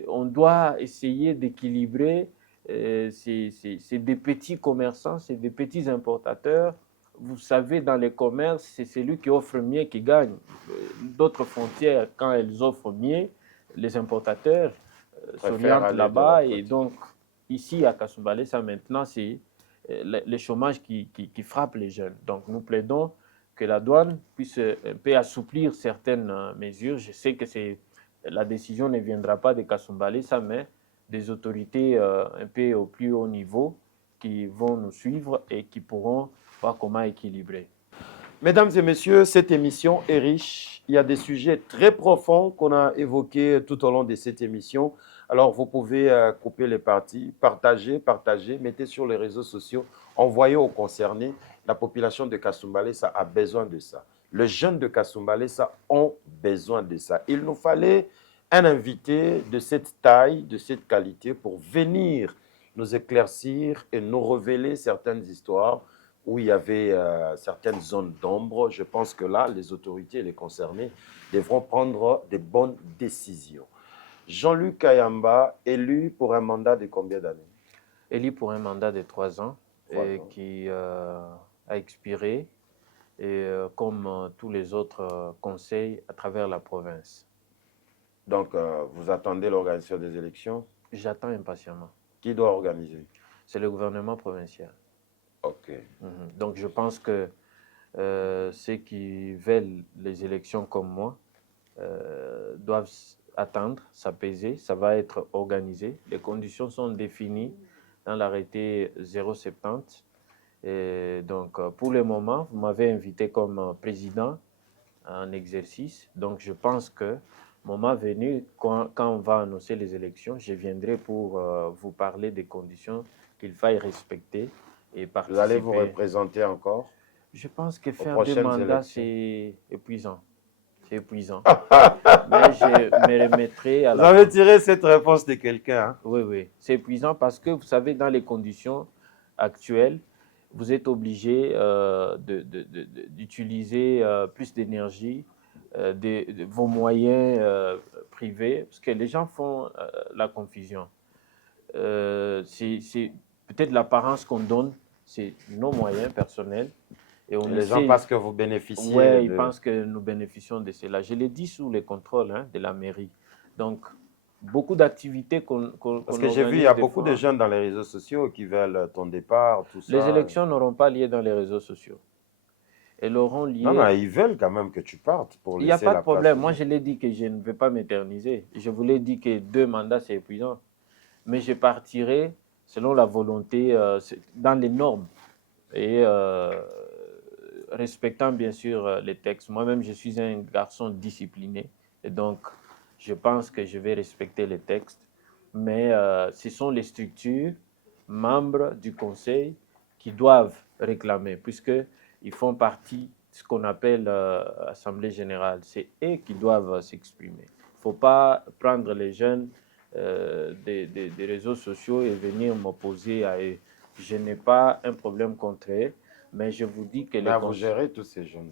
On doit essayer d'équilibrer. C'est des petits commerçants, c'est des petits importateurs. Vous savez, dans les commerces, c'est celui qui offre mieux qui gagne. D'autres frontières, quand elles offrent mieux, les importateurs s'orientent là-bas. Et donc, ici, à Kasumbalé, ça maintenant, c'est le chômage qui frappe les jeunes. Donc, nous plaidons que la douane puisse un peu assouplir certaines mesures. Je sais que la décision ne viendra pas de Kasumbalé, ça, mais des autorités un peu au plus haut niveau qui vont nous suivre et qui pourront voir comment équilibrer. Mesdames et messieurs, cette émission est riche. Il y a des sujets très profonds qu'on a évoqués tout au long de cette émission. Alors, vous pouvez couper les parties, partager, mettez sur les réseaux sociaux, envoyez aux concernés. La population de Kasumbalé, ça a besoin de ça. Les jeunes de Kasumbalé, ça ont besoin de ça. Il nous fallait un invité de cette taille, de cette qualité pour venir nous éclaircir et nous révéler certaines histoires où il y avait certaines zones d'ombre. Je pense que là, les autorités et les concernés devront prendre des bonnes décisions. Jean-Luc Kayamba, élu pour un mandat de combien d'années? Élu pour un mandat de 3 ans, qui a expiré, et comme tous les autres conseils à travers la province. Donc, vous attendez l'organisation des élections? J'attends impatiemment. Qui doit organiser? C'est le gouvernement provincial. OK. Donc, je pense que ceux qui veulent les élections comme moi doivent attendre, s'apaiser, ça va être organisé. Les conditions sont définies dans l'arrêté 070. Et donc, pour le moment, vous m'avez invité comme président en exercice. Donc, je pense que, moment venu, quand on va annoncer les élections, je viendrai pour vous parler des conditions qu'il faille respecter et participer. Vous allez vous représenter encore? Je pense que faire 2 mandats, c'est épuisant. C'est épuisant. Mais je me remettrai à la... Vous avez tiré cette réponse de quelqu'un, hein? Oui, oui. C'est épuisant parce que, vous savez, dans les conditions actuelles, vous êtes obligé d'utiliser plus d'énergie, vos moyens privés, parce que les gens font la confusion. C'est peut-être l'apparence qu'on donne, c'est nos moyens personnels. Et les gens pensent que vous bénéficiez. Oui, ils pensent que nous bénéficions de cela. Je l'ai dit sous le contrôle de la mairie. Donc, beaucoup d'activités qu'on Parce que j'ai vu, il y a beaucoup de jeunes dans les réseaux sociaux qui veulent ton départ, tout ça. Les élections n'auront pas lieu dans les réseaux sociaux. Elles auront lieu... Non, non, ils veulent quand même que tu partes pour laisser la place. Il n'y a pas de problème. Moi, je l'ai dit que je ne vais pas m'éterniser. Je vous l'ai dit que 2 mandats, c'est épuisant. Mais je partirai selon la volonté, dans les normes. Et respectant bien sûr les textes. Moi-même, je suis un garçon discipliné. Et donc, je pense que je vais respecter les textes. Mais ce sont les structures, membres du conseil, qui doivent réclamer, puisqu'ils font partie de ce qu'on appelle Assemblée générale. C'est eux qui doivent s'exprimer. Il ne faut pas prendre les jeunes des réseaux sociaux et venir m'opposer à eux. Je n'ai pas un problème contre eux, mais je vous dis que vous gérez tous ces jeunes.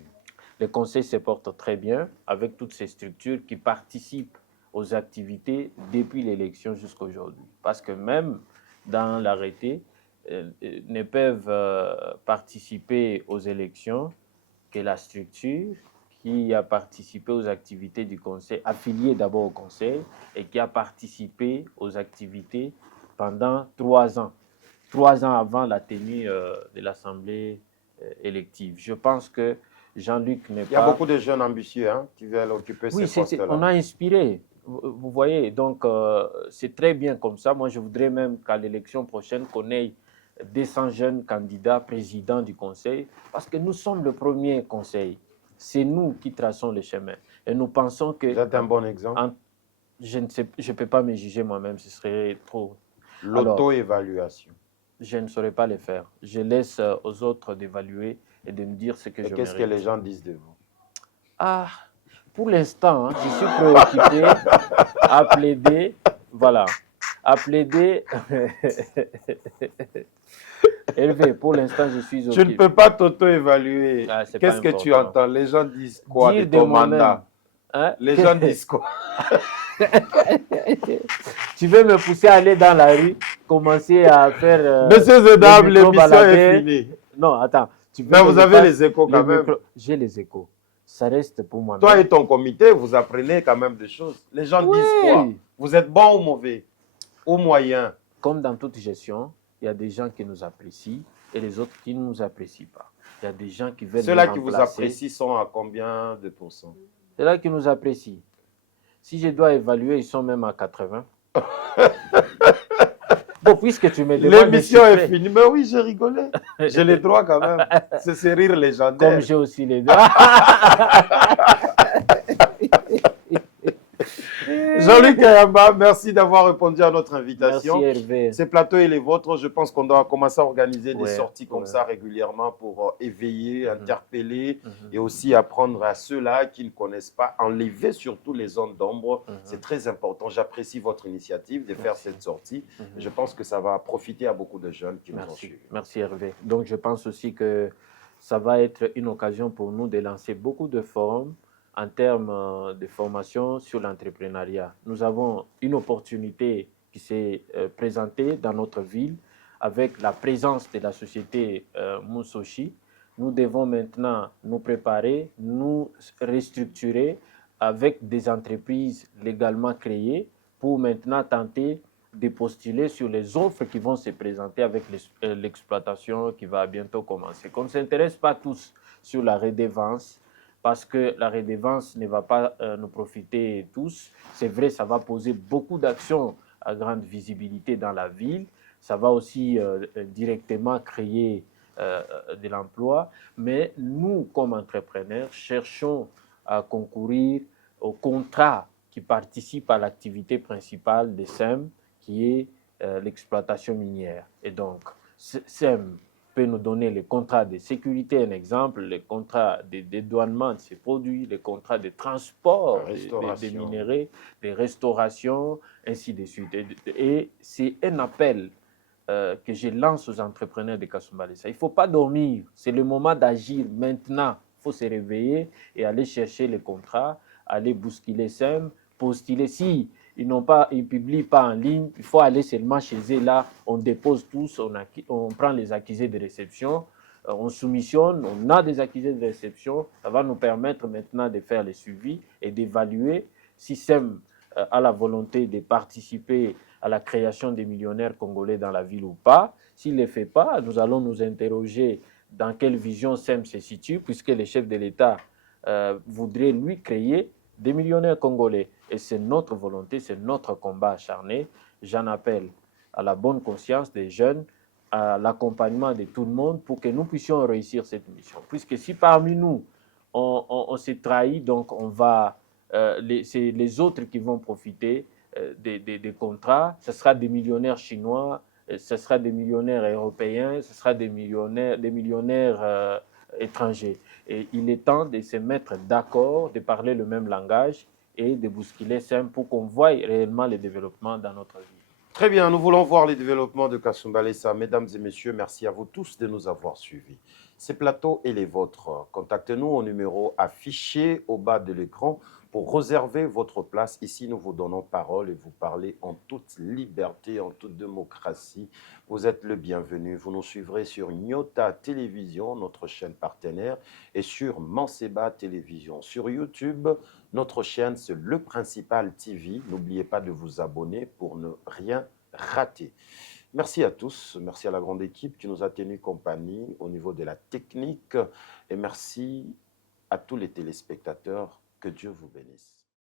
Le conseil se porte très bien avec toutes ces structures qui participent aux activités depuis l'élection jusqu'à aujourd'hui. Parce que même dans l'arrêté, ne peuvent participer aux élections que la structure qui a participé aux activités du conseil, affiliée d'abord au conseil, et qui a participé aux activités pendant 3 ans. 3 ans avant la tenue de l'Assemblée élective. Je pense que Jean-Luc n'est pas... Il y a beaucoup de jeunes ambitieux qui veulent occuper Oui, ces postes-là. on a inspiré. Vous voyez, donc c'est très bien comme ça. Moi, je voudrais même qu'à l'élection prochaine, qu'on ait 200 jeunes candidats présidents du conseil, parce que nous sommes le premier conseil. C'est nous qui traçons le chemin. Et nous pensons que... Vous êtes un bon exemple. Je ne peux pas me juger moi-même, ce serait trop. L'auto-évaluation. Je ne saurais pas le faire. Je laisse aux autres d'évaluer et de me dire ce que je mérite. Qu'est-ce que les gens disent de vous? Ah, pour l'instant, je suis préoccupé à plaider, voilà, à plaider. Hervé, pour l'instant, je suis Je ne peux pas t'auto-évaluer. Qu'est-ce que tu entends? Les gens disent quoi de ton mandat? Les gens disent quoi? Tu veux me pousser à aller dans la rue, commencer à faire... Messieurs et dames, l'émission est finie. Non, attends. Mais vous avez les échos quand même. J'ai les échos. Ça reste pour moi. Toi et ton comité, vous apprenez quand même des choses. Les gens disent quoi? Vous êtes bon ou mauvais? Ou moyen? Comme dans toute gestion, il y a des gens qui nous apprécient et les autres qui ne nous apprécient pas. Il y a des gens qui veulent Ceux-là qui vous apprécient sont à combien de pourcents? Ceux-là qui nous apprécient. Si je dois évaluer, ils sont même à 80. Bon, puisque tu me demandes... L'émission est finie. Mais oui, j'ai rigolé. J'ai les droits quand même. C'est ces rires légendaires. Comme j'ai aussi les droits. Jean-Luc Kayamba, merci d'avoir répondu à notre invitation. Merci Hervé. Ces plateaux et les vôtres, je pense qu'on doit commencer à organiser des sorties comme ça régulièrement pour éveiller, interpeller et aussi apprendre à ceux-là qui ne connaissent pas, enlever surtout les zones d'ombre. C'est très important. J'apprécie votre initiative de faire cette sortie. Je pense que ça va profiter à beaucoup de jeunes qui nous ont suivis. Merci Hervé. Donc je pense aussi que ça va être une occasion pour nous de lancer beaucoup de forums en termes de formation sur l'entrepreneuriat. Nous avons une opportunité qui s'est présentée dans notre ville avec la présence de la société Musoshi. Nous devons maintenant nous préparer, nous restructurer avec des entreprises légalement créées pour maintenant tenter de postuler sur les offres qui vont se présenter avec l'exploitation qui va bientôt commencer. Qu'on ne s'intéresse pas tous sur la redevance, parce que la redevance ne va pas nous profiter tous. C'est vrai, ça va poser beaucoup d'actions à grande visibilité dans la ville. Ça va aussi directement créer de l'emploi. Mais nous, comme entrepreneurs, cherchons à concourir au contrat qui participe à l'activité principale des SEM, qui est l'exploitation minière. Et donc, SEM peut nous donner les contrats de sécurité, un exemple, les contrats de dédouanement de ces produits, les contrats de transport des minéraux, des restaurations, ainsi de suite. Et c'est un appel que je lance aux entrepreneurs de Kasumbalesa. Il ne faut pas dormir, c'est le moment d'agir maintenant. Il faut se réveiller et aller chercher les contrats, aller bousculer SEM, postuler. Si ils ne publient pas en ligne, il faut aller seulement chez eux. Là, on dépose tous, on prend les accusés de réception, on soumissionne, on a des accusés de réception. Ça va nous permettre maintenant de faire le suivi et d'évaluer si SEM a la volonté de participer à la création des millionnaires congolais dans la ville ou pas. S'il ne le fait pas, nous allons nous interroger dans quelle vision SEM se situe, puisque le chef de l'État voudrait lui créer des millionnaires congolais. Et c'est notre volonté, c'est notre combat acharné. J'en appelle à la bonne conscience des jeunes, à l'accompagnement de tout le monde pour que nous puissions réussir cette mission. Puisque si parmi nous, on s'est trahi, donc c'est les autres qui vont profiter des contrats. Ce sera des millionnaires chinois, ce sera des millionnaires européens, ce sera des millionnaires étrangers. Et il est temps de se mettre d'accord, de parler le même langage et de bousculer SEM pour qu'on voie réellement le développement dans notre vie. Très bien, nous voulons voir les développements de Kasumbalesa. Mesdames et messieurs, merci à vous tous de nous avoir suivis. Ces plateaux et les vôtres. Contactez-nous au numéro affiché au bas de l'écran pour réserver votre place. Ici, nous vous donnons parole et vous parlez en toute liberté, en toute démocratie. Vous êtes le bienvenu. Vous nous suivrez sur Nyota Télévision, notre chaîne partenaire, et sur Manseba Télévision. Sur YouTube, notre chaîne, c'est Le Principal TV. N'oubliez pas de vous abonner pour ne rien rater. Merci à tous, merci à la grande équipe qui nous a tenu compagnie au niveau de la technique et merci à tous les téléspectateurs. Que Dieu vous bénisse.